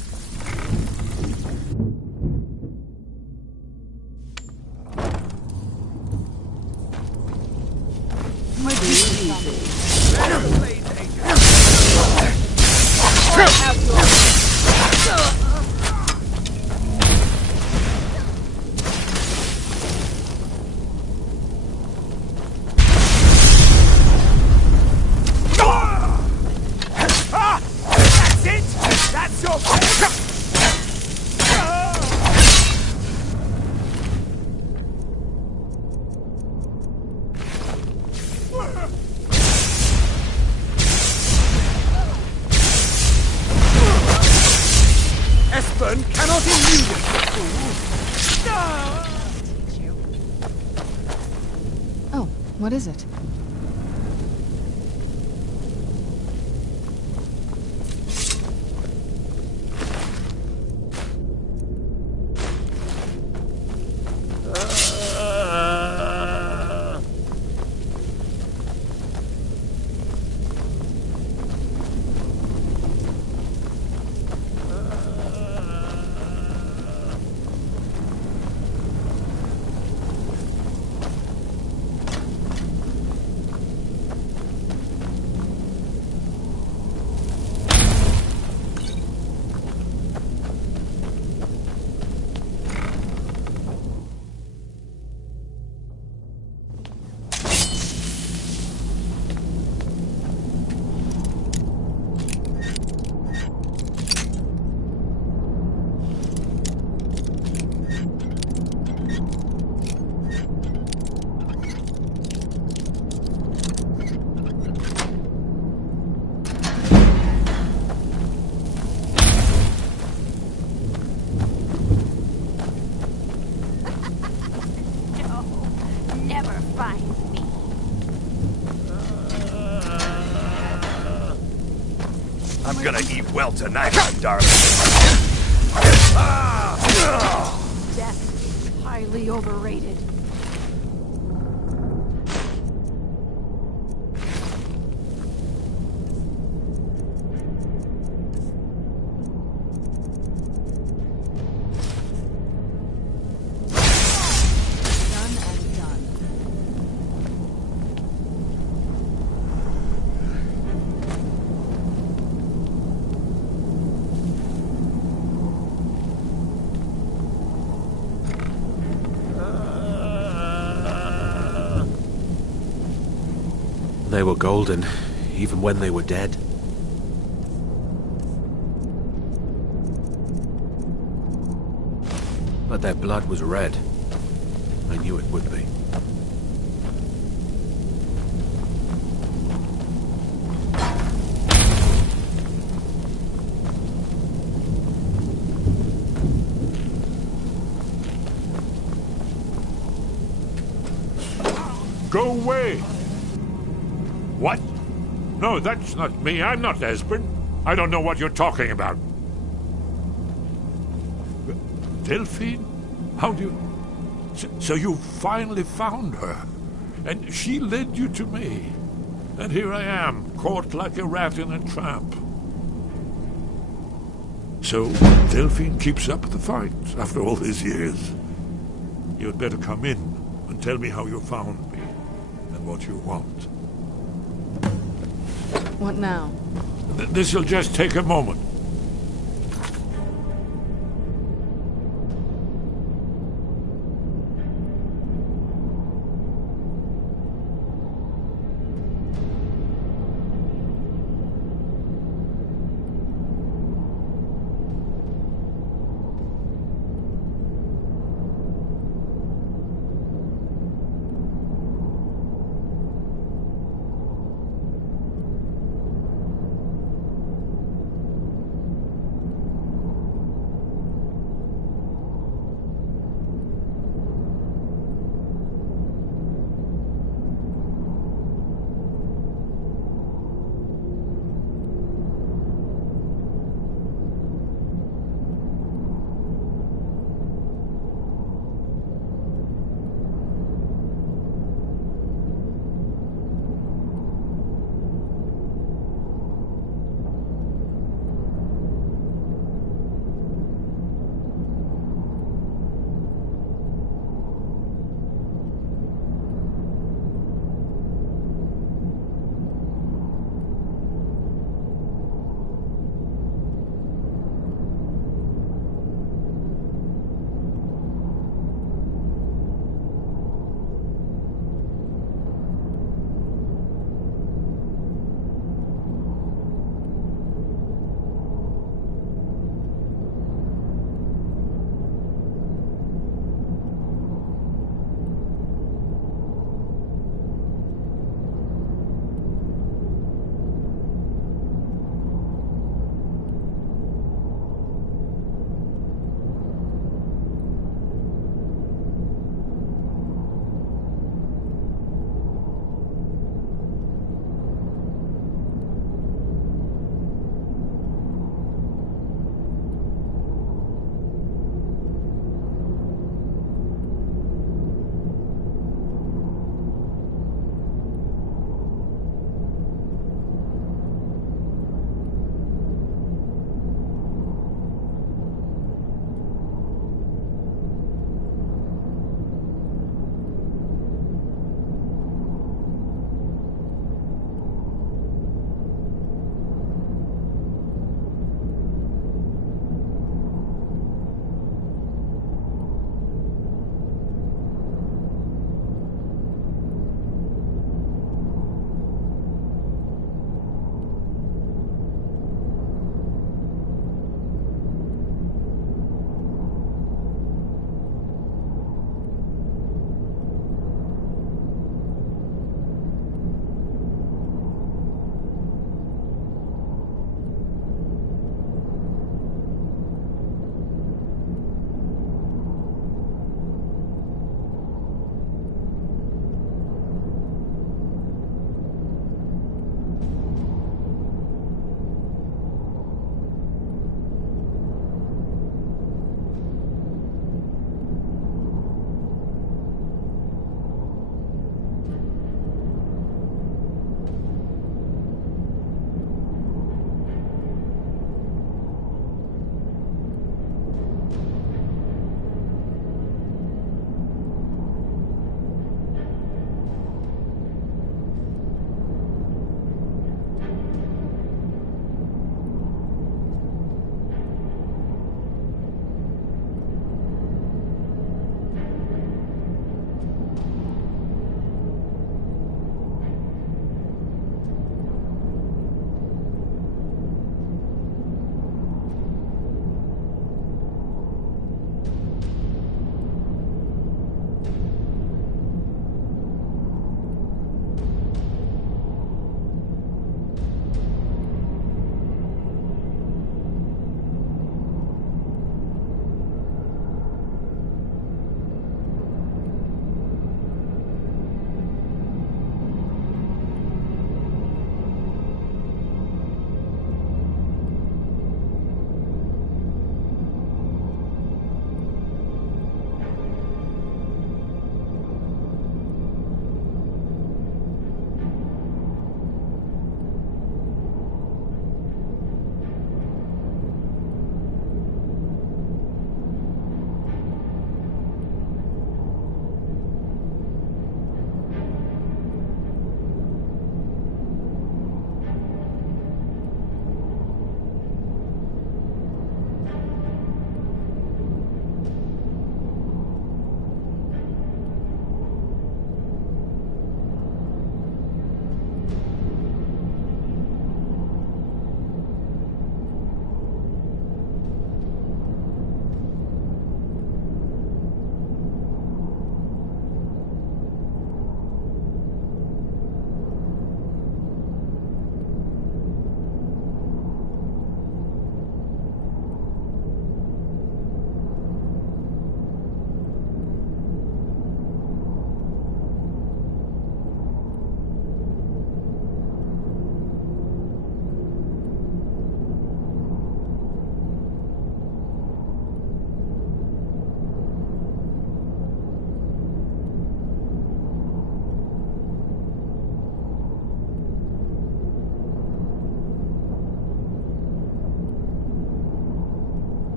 Oh, what is it? I'm gonna eat well tonight, darling. Death is highly overrated. They were golden, even when they were dead. But their blood was red. I knew it would be. Go away! What? No, that's not me. I'm not Esbern. I don't know what you're talking about. Delphine? How do you... So you finally found her. And she led you to me. And here I am, caught like a rat in a trap. So, Delphine keeps up the fight after all these years. You'd better come in and tell me how you found me and what you want. What now? This'll just take a moment.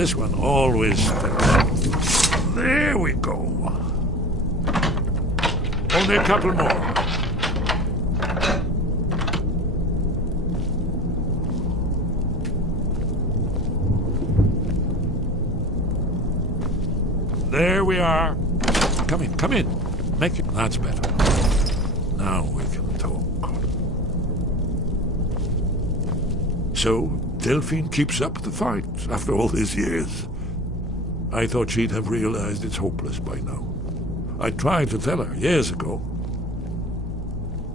This one always... There we go. Only a couple more. There we are. Come in, come in. Make it. That's better. Now we can talk. So, Delphine keeps up the fight after all these years. I thought she'd have realized it's hopeless by now. I tried to tell her years ago.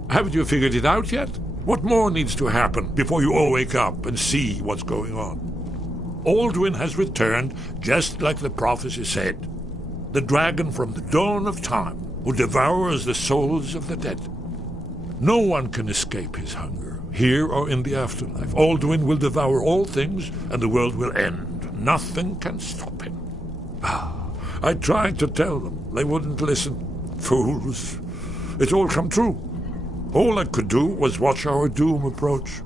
Haven't you figured it out yet? What more needs to happen before you all wake up and see what's going on? Aldwyn has returned just like the prophecy said. The dragon from the dawn of time who devours the souls of the dead. No one can escape his hunger, here or in the afterlife. Aldwyn will devour all things, and the world will end. Nothing can stop him. I tried to tell them. They wouldn't listen. Fools. It's all come true. All I could do was watch our doom approach.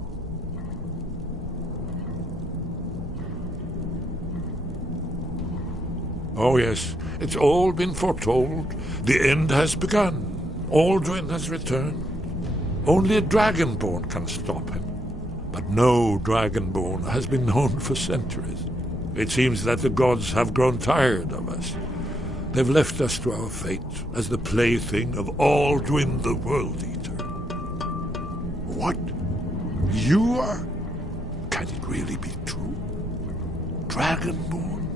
Oh yes, it's all been foretold. The end has begun. Aldwyn has returned. Only a dragonborn can stop him. But no dragonborn has been known for centuries. It seems that the gods have grown tired of us. They've left us to our fate as the plaything of Aldwyn the World Eater. What? You are? Can it really be true? Dragonborn?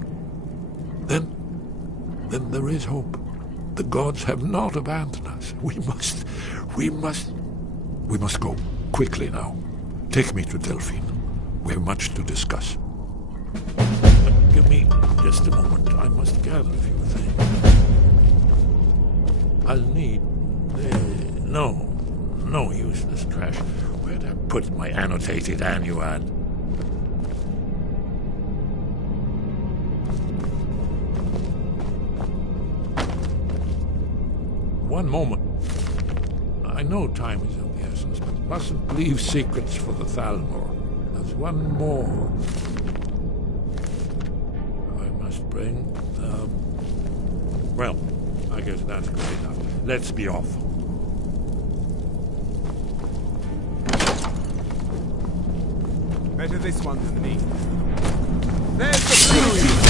Then there is hope. The gods have not abandoned us. We must go. Quickly now. Take me to Delphine. We have much to discuss. Give me just a moment. I must gather a few things. I'll need... no useless trash. Where'd I put my annotated annuad? One moment. I know time is of the essence, but mustn't leave secrets for the Thalmor. There's one more. I must bring... Well, I guess that's good enough. Let's be off. Better this one than me. There's the blue!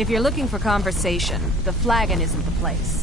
If you're looking for conversation, the flagon isn't the place.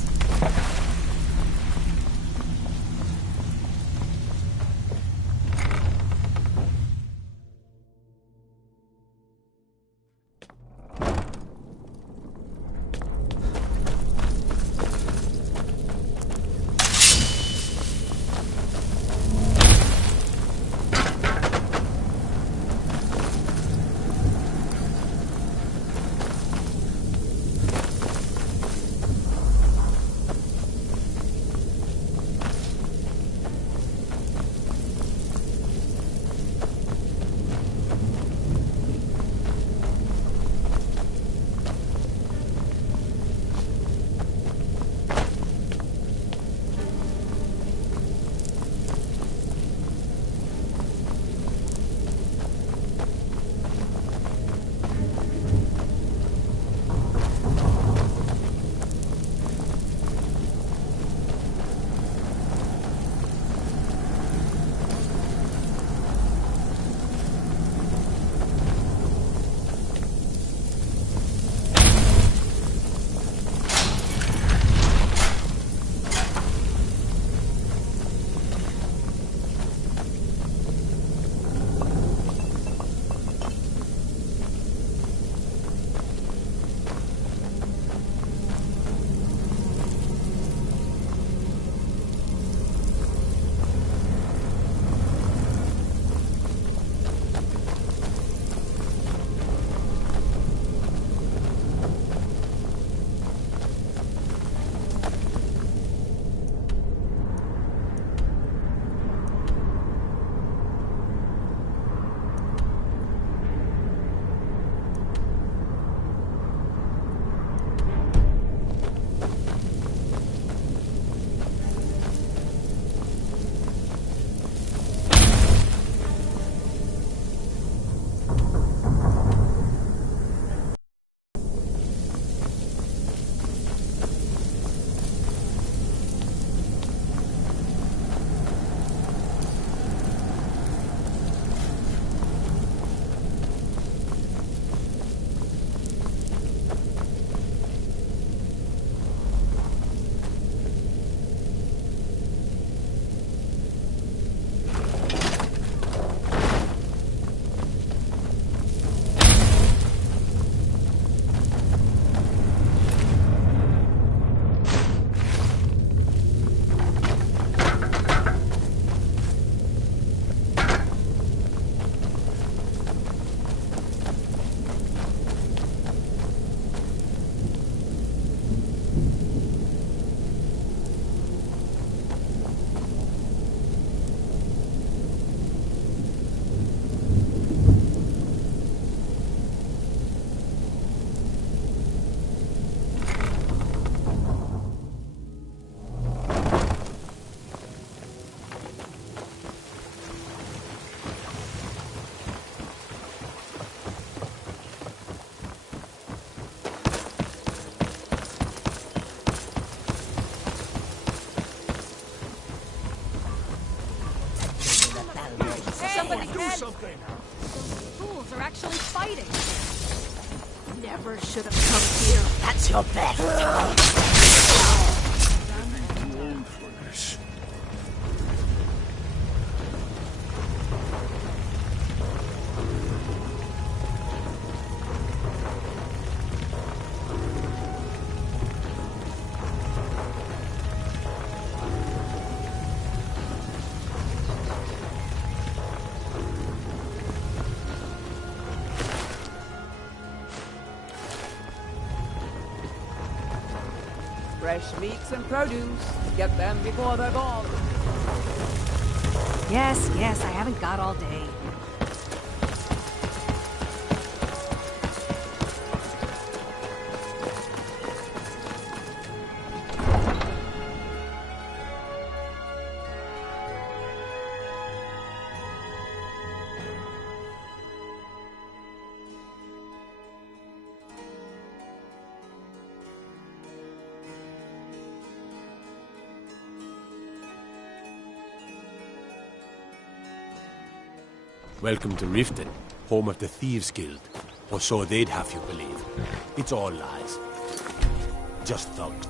something! Fools are actually fighting! Never should have come here. That's your best time! Too old for this. Fresh meats and produce. Get them before they're gone. Yes, I haven't got all day. Welcome to Riften, home of the Thieves Guild. Or so they'd have you believe. It's all lies. Just thugs.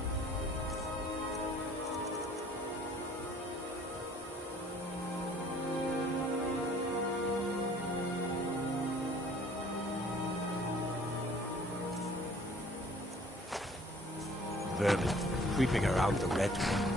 Vermin creeping around the red one.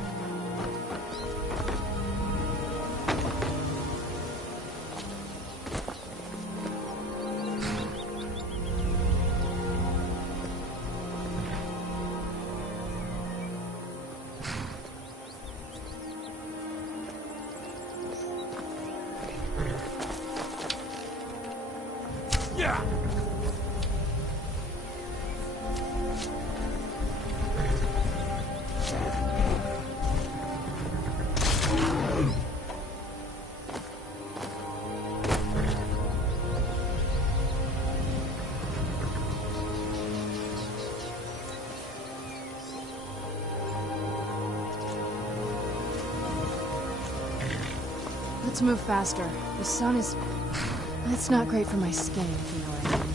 Let's move faster. The sun is... It's not great for my skin, if you know what I mean.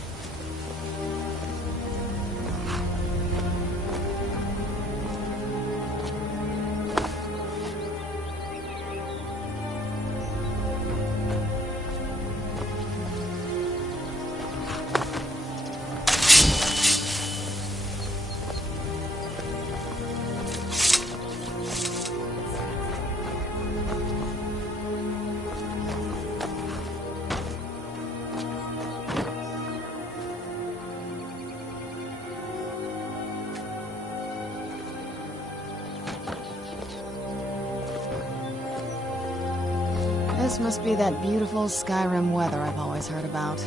This must be that beautiful Skyrim weather I've always heard about.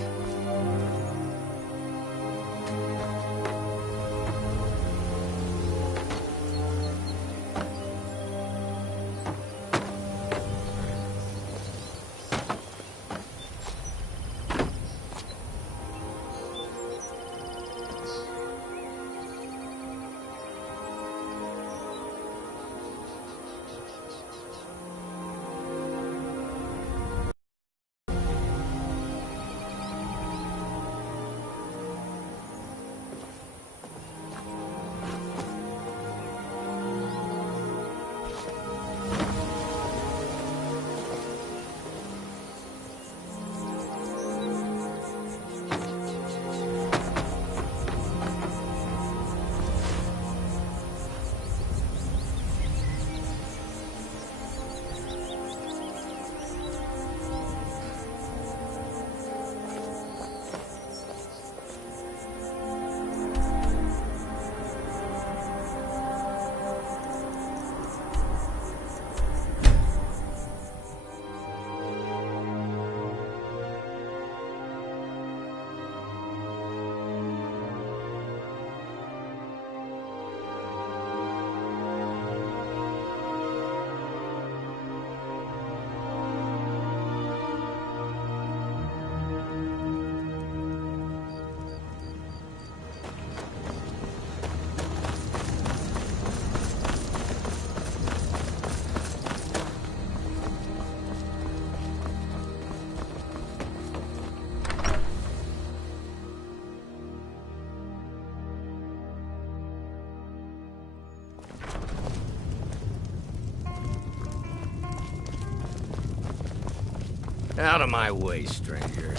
Out of my way, stranger.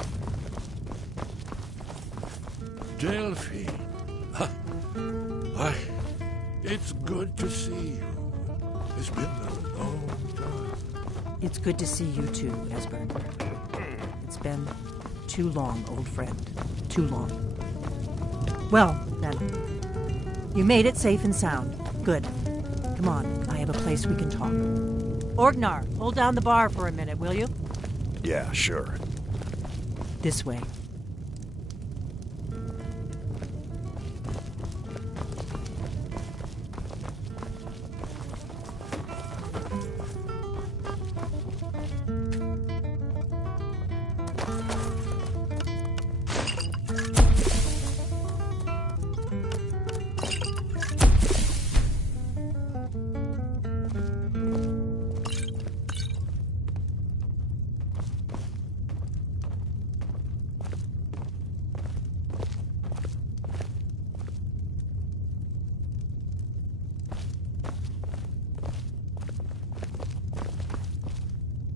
Delphine. Why, it's good to see you. It's been a long time. It's good to see you too, Esbern. It's been too long, old friend. Too long. Well, then. You made it safe and sound. Good. Come on, I have a place we can talk. Orgnar, hold down the bar for a minute, will you? Yeah, sure. This way.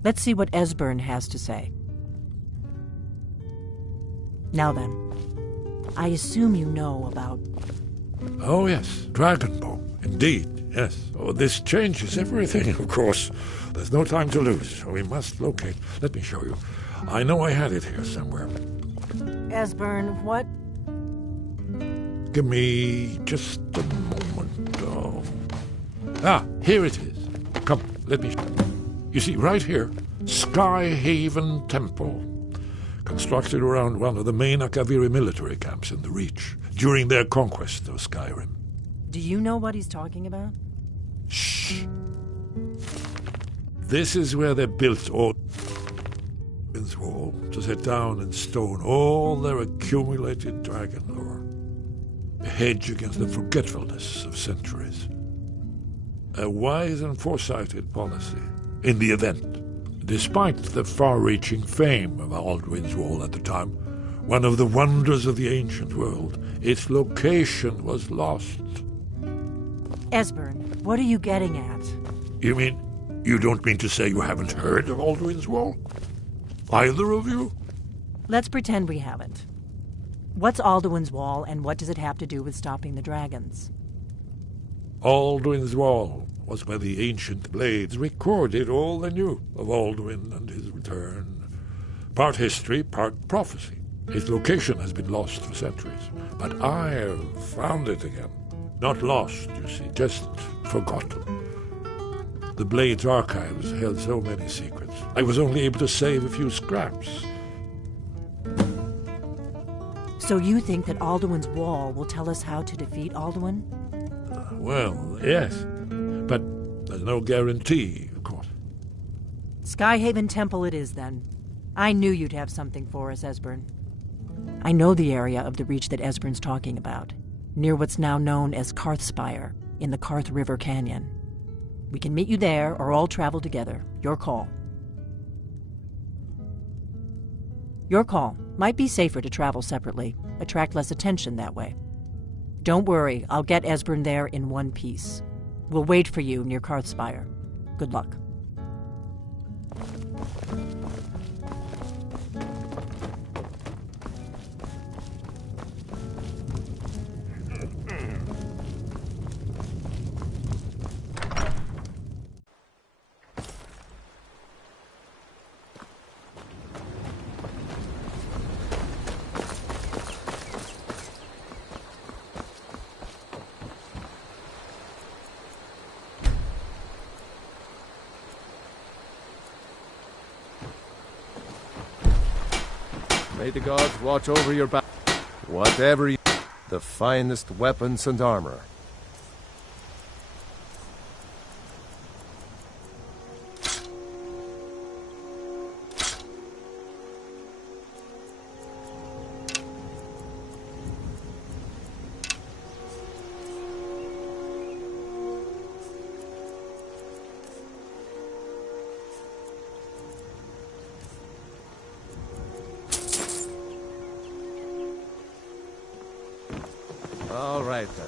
Let's see what Esbern has to say. Now then, I assume you know about... Oh, yes, Dragonbone. Indeed, yes. Oh, this changes everything, of course. There's no time to lose. We must locate. Let me show you. I know I had it here somewhere. Esbern, what? Give me just a moment. Oh. Ah, here it is. Come, let me show you. You see, right here, Skyhaven Temple. Constructed around one of the main Akaviri military camps in the Reach during their conquest of Skyrim. Do you know what he's talking about? Shh. This is where they built Odin's Wall to set down in stone all their accumulated dragon lore. A hedge against the forgetfulness of centuries. A wise and foresighted policy in the event. Despite the far-reaching fame of Alduin's Wall at the time, one of the wonders of the ancient world, its location was lost. Esbern, what are you getting at? You mean, you don't mean to say you haven't heard of Alduin's Wall? Either of you? Let's pretend we haven't. What's Alduin's Wall, and what does it have to do with stopping the dragons? Alduin's Wall was where the ancient blades recorded all they knew of Alduin and his return. Part history, part prophecy. Its location has been lost for centuries, but I have found it again. Not lost, you see, just forgotten. The Blade's archives held so many secrets. I was only able to save a few scraps. So you think that Alduin's Wall will tell us how to defeat Alduin? Well, yes. But there's no guarantee, of course. Skyhaven Temple it is, then. I knew you'd have something for us, Esbern. I know the area of the Reach that Esbern's talking about, near what's now known as Karthspire, in the Karth River Canyon. We can meet you there, or all travel together. Your call. Your call. Might be safer to travel separately. Attract less attention that way. Don't worry, I'll get Esbern there in one piece. We'll wait for you near Karthspire. Good luck. May the gods watch over your back. Whatever you... The finest weapons and armor. All right, then.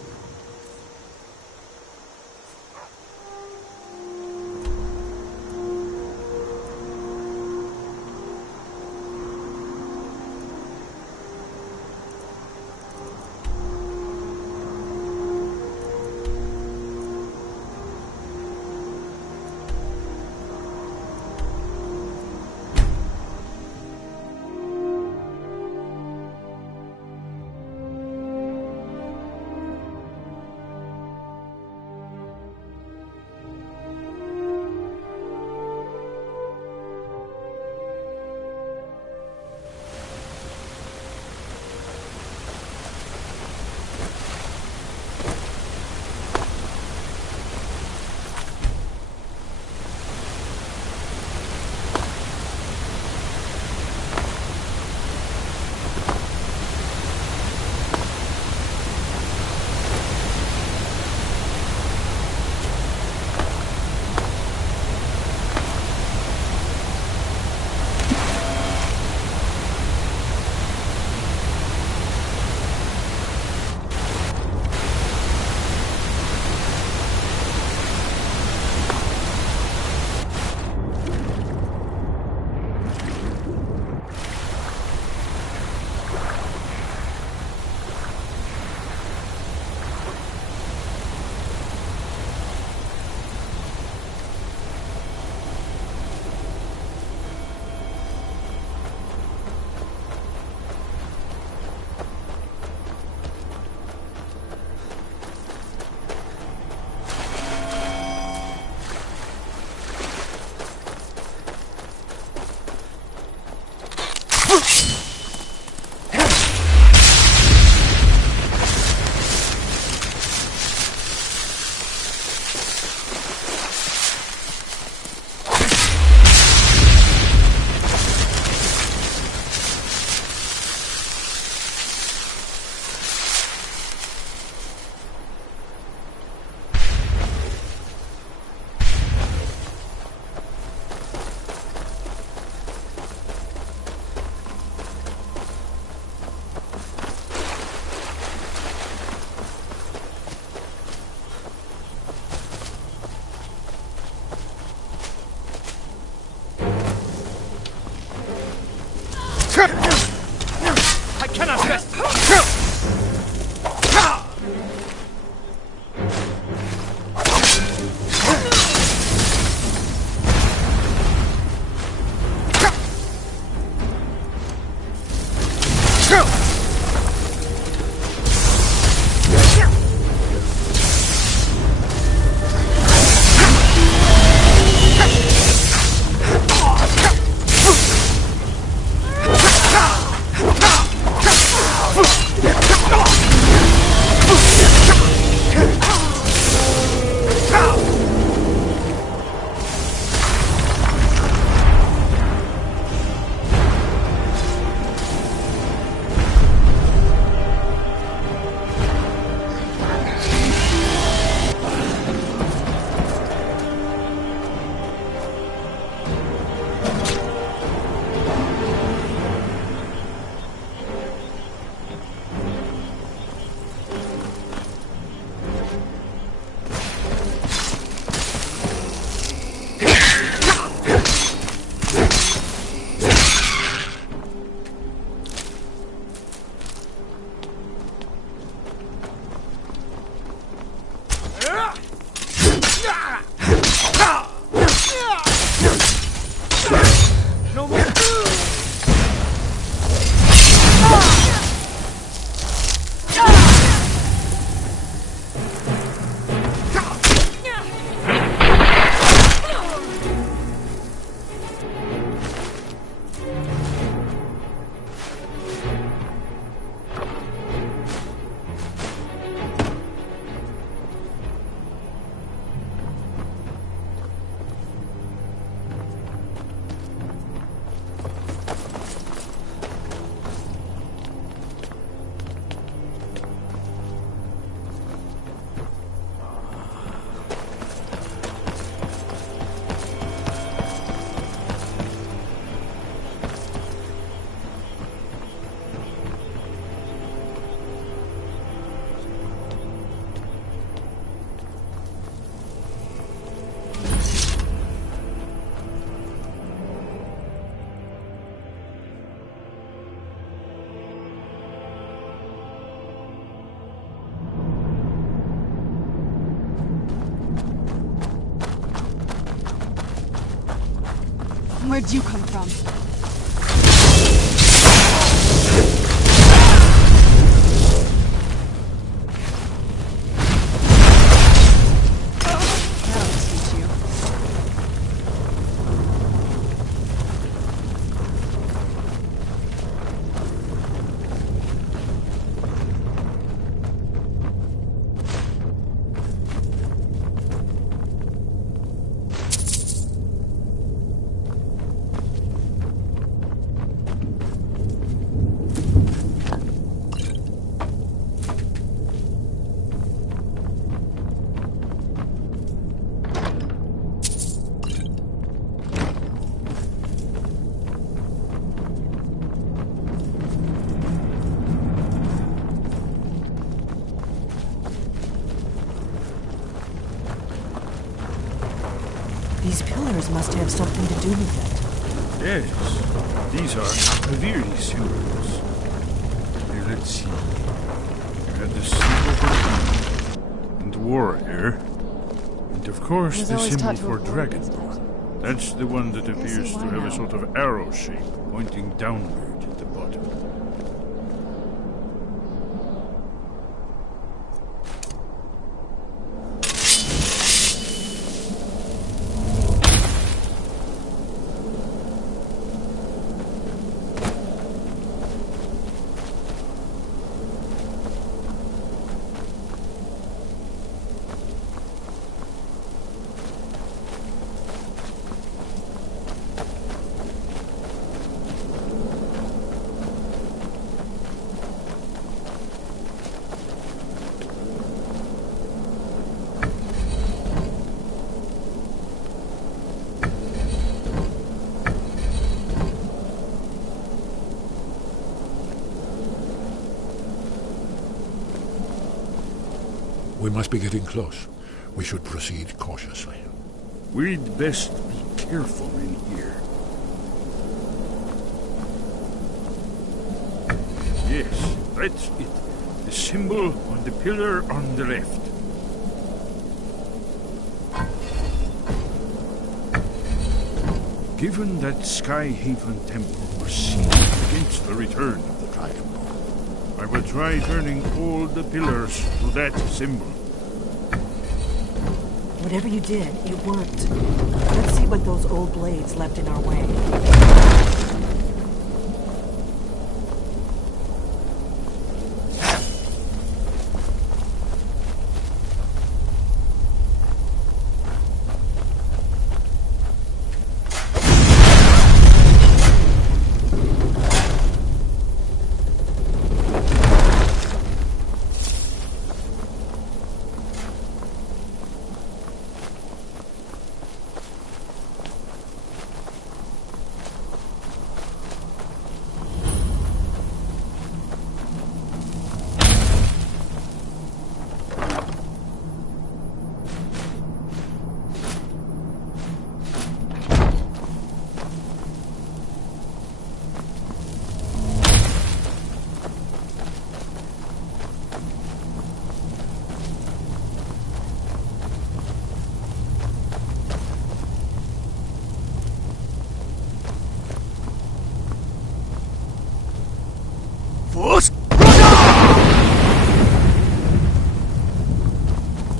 Where'd you come from? These pillars must have something to do with it. Yes, these are Kaviri symbols. Here, let's see. You had the symbol for king and warrior, and of course the symbol for dragonborn. That's the one that appears to have a sort of arrow shape pointing downward at the bottom. We must be getting close. We should proceed cautiously. We'd best be careful in here. Yes, that's it. The symbol on the pillar on the left. Given that Skyhaven Temple was sealed against the return of the Dragonborn, I will try turning all the pillars to that symbol. Whatever you did, it worked. Let's see what those old blades left in our way.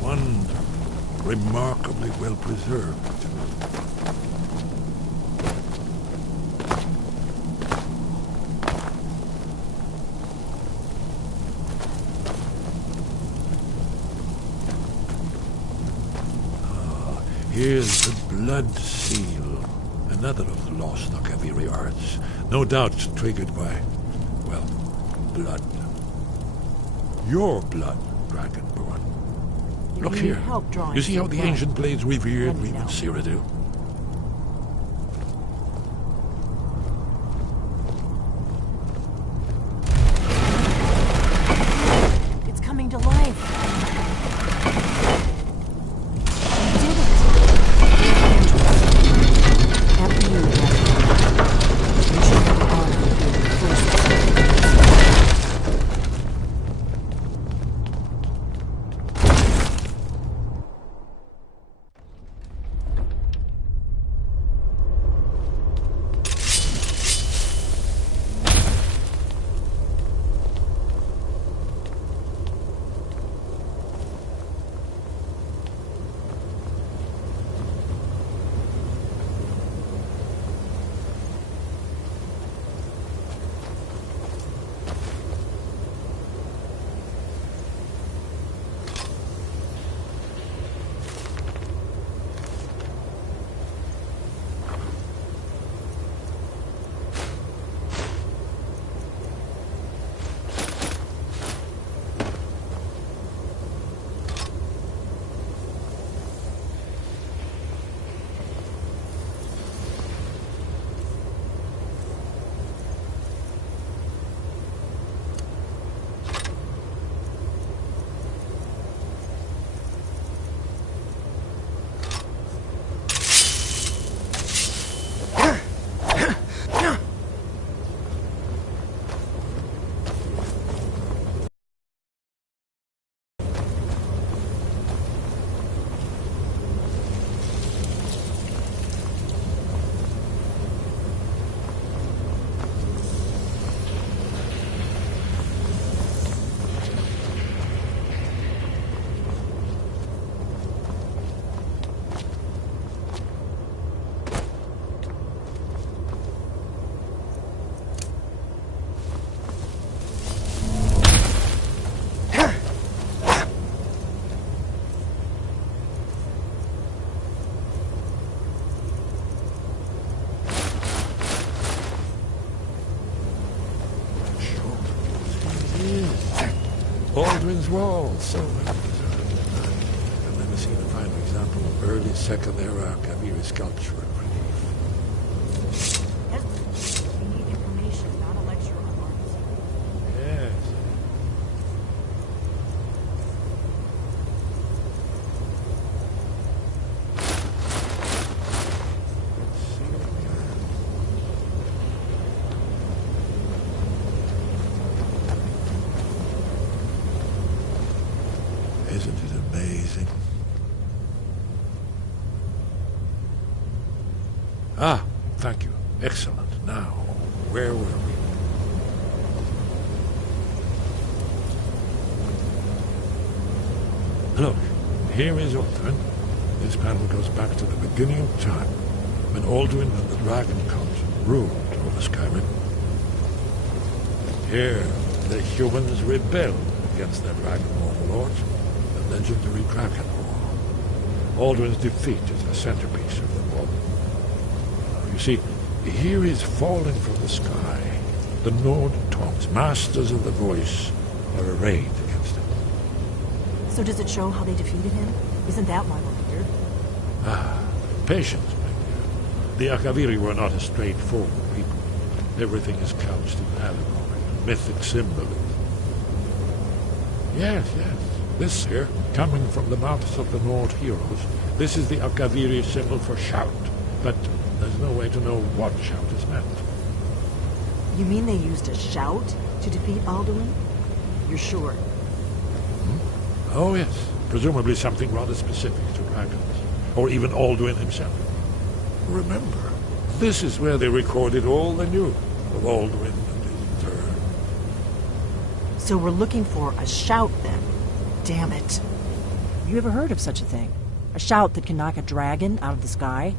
One remarkably well preserved. Here's the blood seal, another of the lost Akaviri arts, no doubt triggered by, well, blood. Your blood, Dragonborn. Look here. You see how the ancient blades revered Reman Cyrodiil? It's coming to life. You did it. After you, Dragonborn. You should have the honor of being the first. Aldrin's Wall, so many deserted. I've never seen a finer example of early Second Era Kaviri sculpture and relief. We need information, not a lecture on art. Yes. Isn't it amazing? Ah, thank you. Excellent. Now, where were we? Look, here is Aldrin. This panel goes back to the beginning of time, when Aldrin and the Dragon Cult ruled over Skyrim. Here, the humans rebelled against their Dragonborn lords, the legendary Dragon War. Aldrin's defeat is the centerpiece of the war. You see, here is falling from the sky. The Nord Tongs, masters of the voice, are arrayed against him. So does it show how they defeated him? Isn't that why we're here? Ah, patience, my dear. The Akaviri were not a straightforward people. Everything is couched in allegory and mythic symbolism. Yes, yes. This here, coming from the mouths of the Nord heroes, this is the Akaviri symbol for shout. But there's no way to know what shout is meant. You mean they used a shout to defeat Alduin? You're sure? Oh, yes. Presumably something rather specific to dragons. Or even Alduin himself. Remember, this is where they recorded all they knew of Alduin and his turn. So we're looking for a shout, then. Damn it. You ever heard of such a thing? A shout that can knock a dragon out of the sky?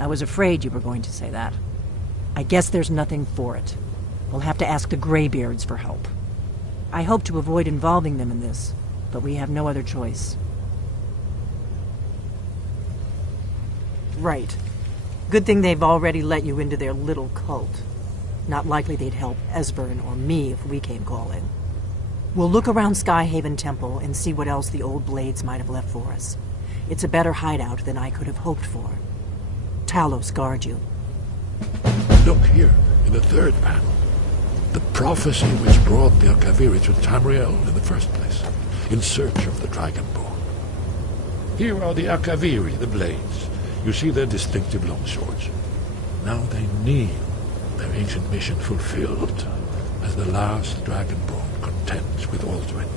I was afraid you were going to say that. I guess there's nothing for it. We'll have to ask the Greybeards for help. I hope to avoid involving them in this, but we have no other choice. Right. Good thing they've already let you into their little cult. Not likely they'd help Esbern or me if we came calling. We'll look around Skyhaven Temple and see what else the old blades might have left for us. It's a better hideout than I could have hoped for. Talos guard you. Look here, in the third panel. The prophecy which brought the Akaviri to Tamriel in the first place, in search of the Dragonborn. Here are the Akaviri, the blades. You see their distinctive longswords. Now they kneel, their ancient mission fulfilled, as the last Dragonborn contends with Alduin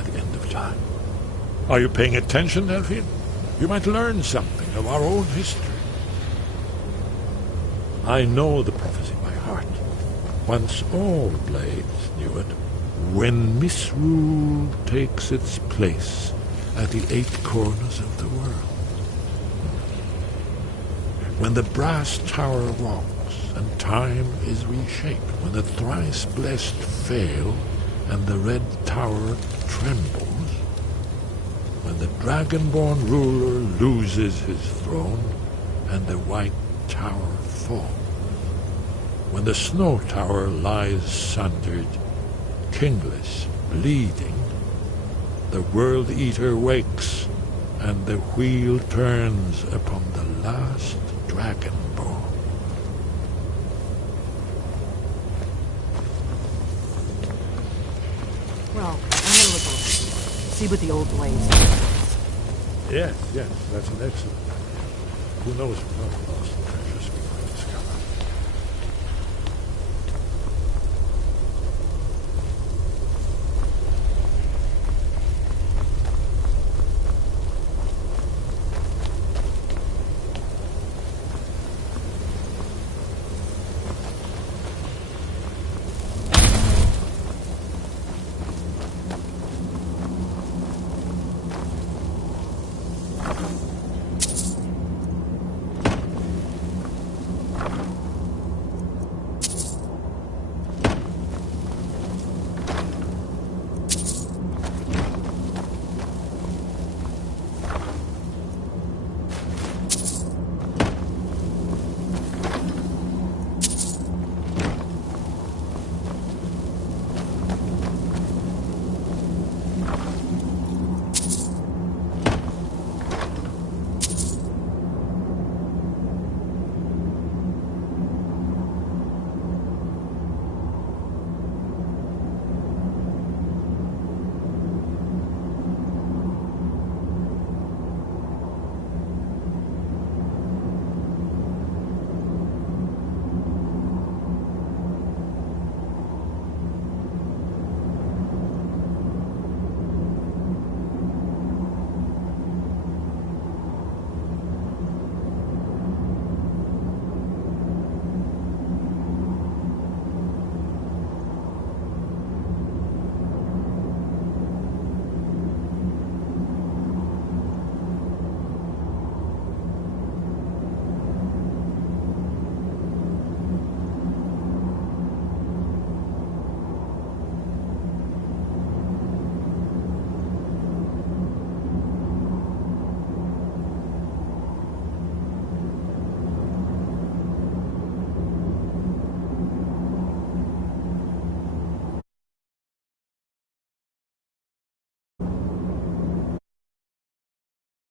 at the end of time. Are you paying attention, Delphine? You might learn something of our own history. I know the prophecy by heart. Once all blades knew it. When misrule takes its place at the 8 corners of the world. When the brass tower rocks and time is reshaped. When the thrice blessed fail and the red tower trembles. When the dragonborn ruler loses his throne and the white tower falls. When the snow tower lies sundered, kingless, bleeding, the World Eater wakes, and the wheel turns upon the last dragonborn. Well, I'm gonna look over. See what the old blades are. Yes, that's an excellent idea. Who knows what else lost the treasure.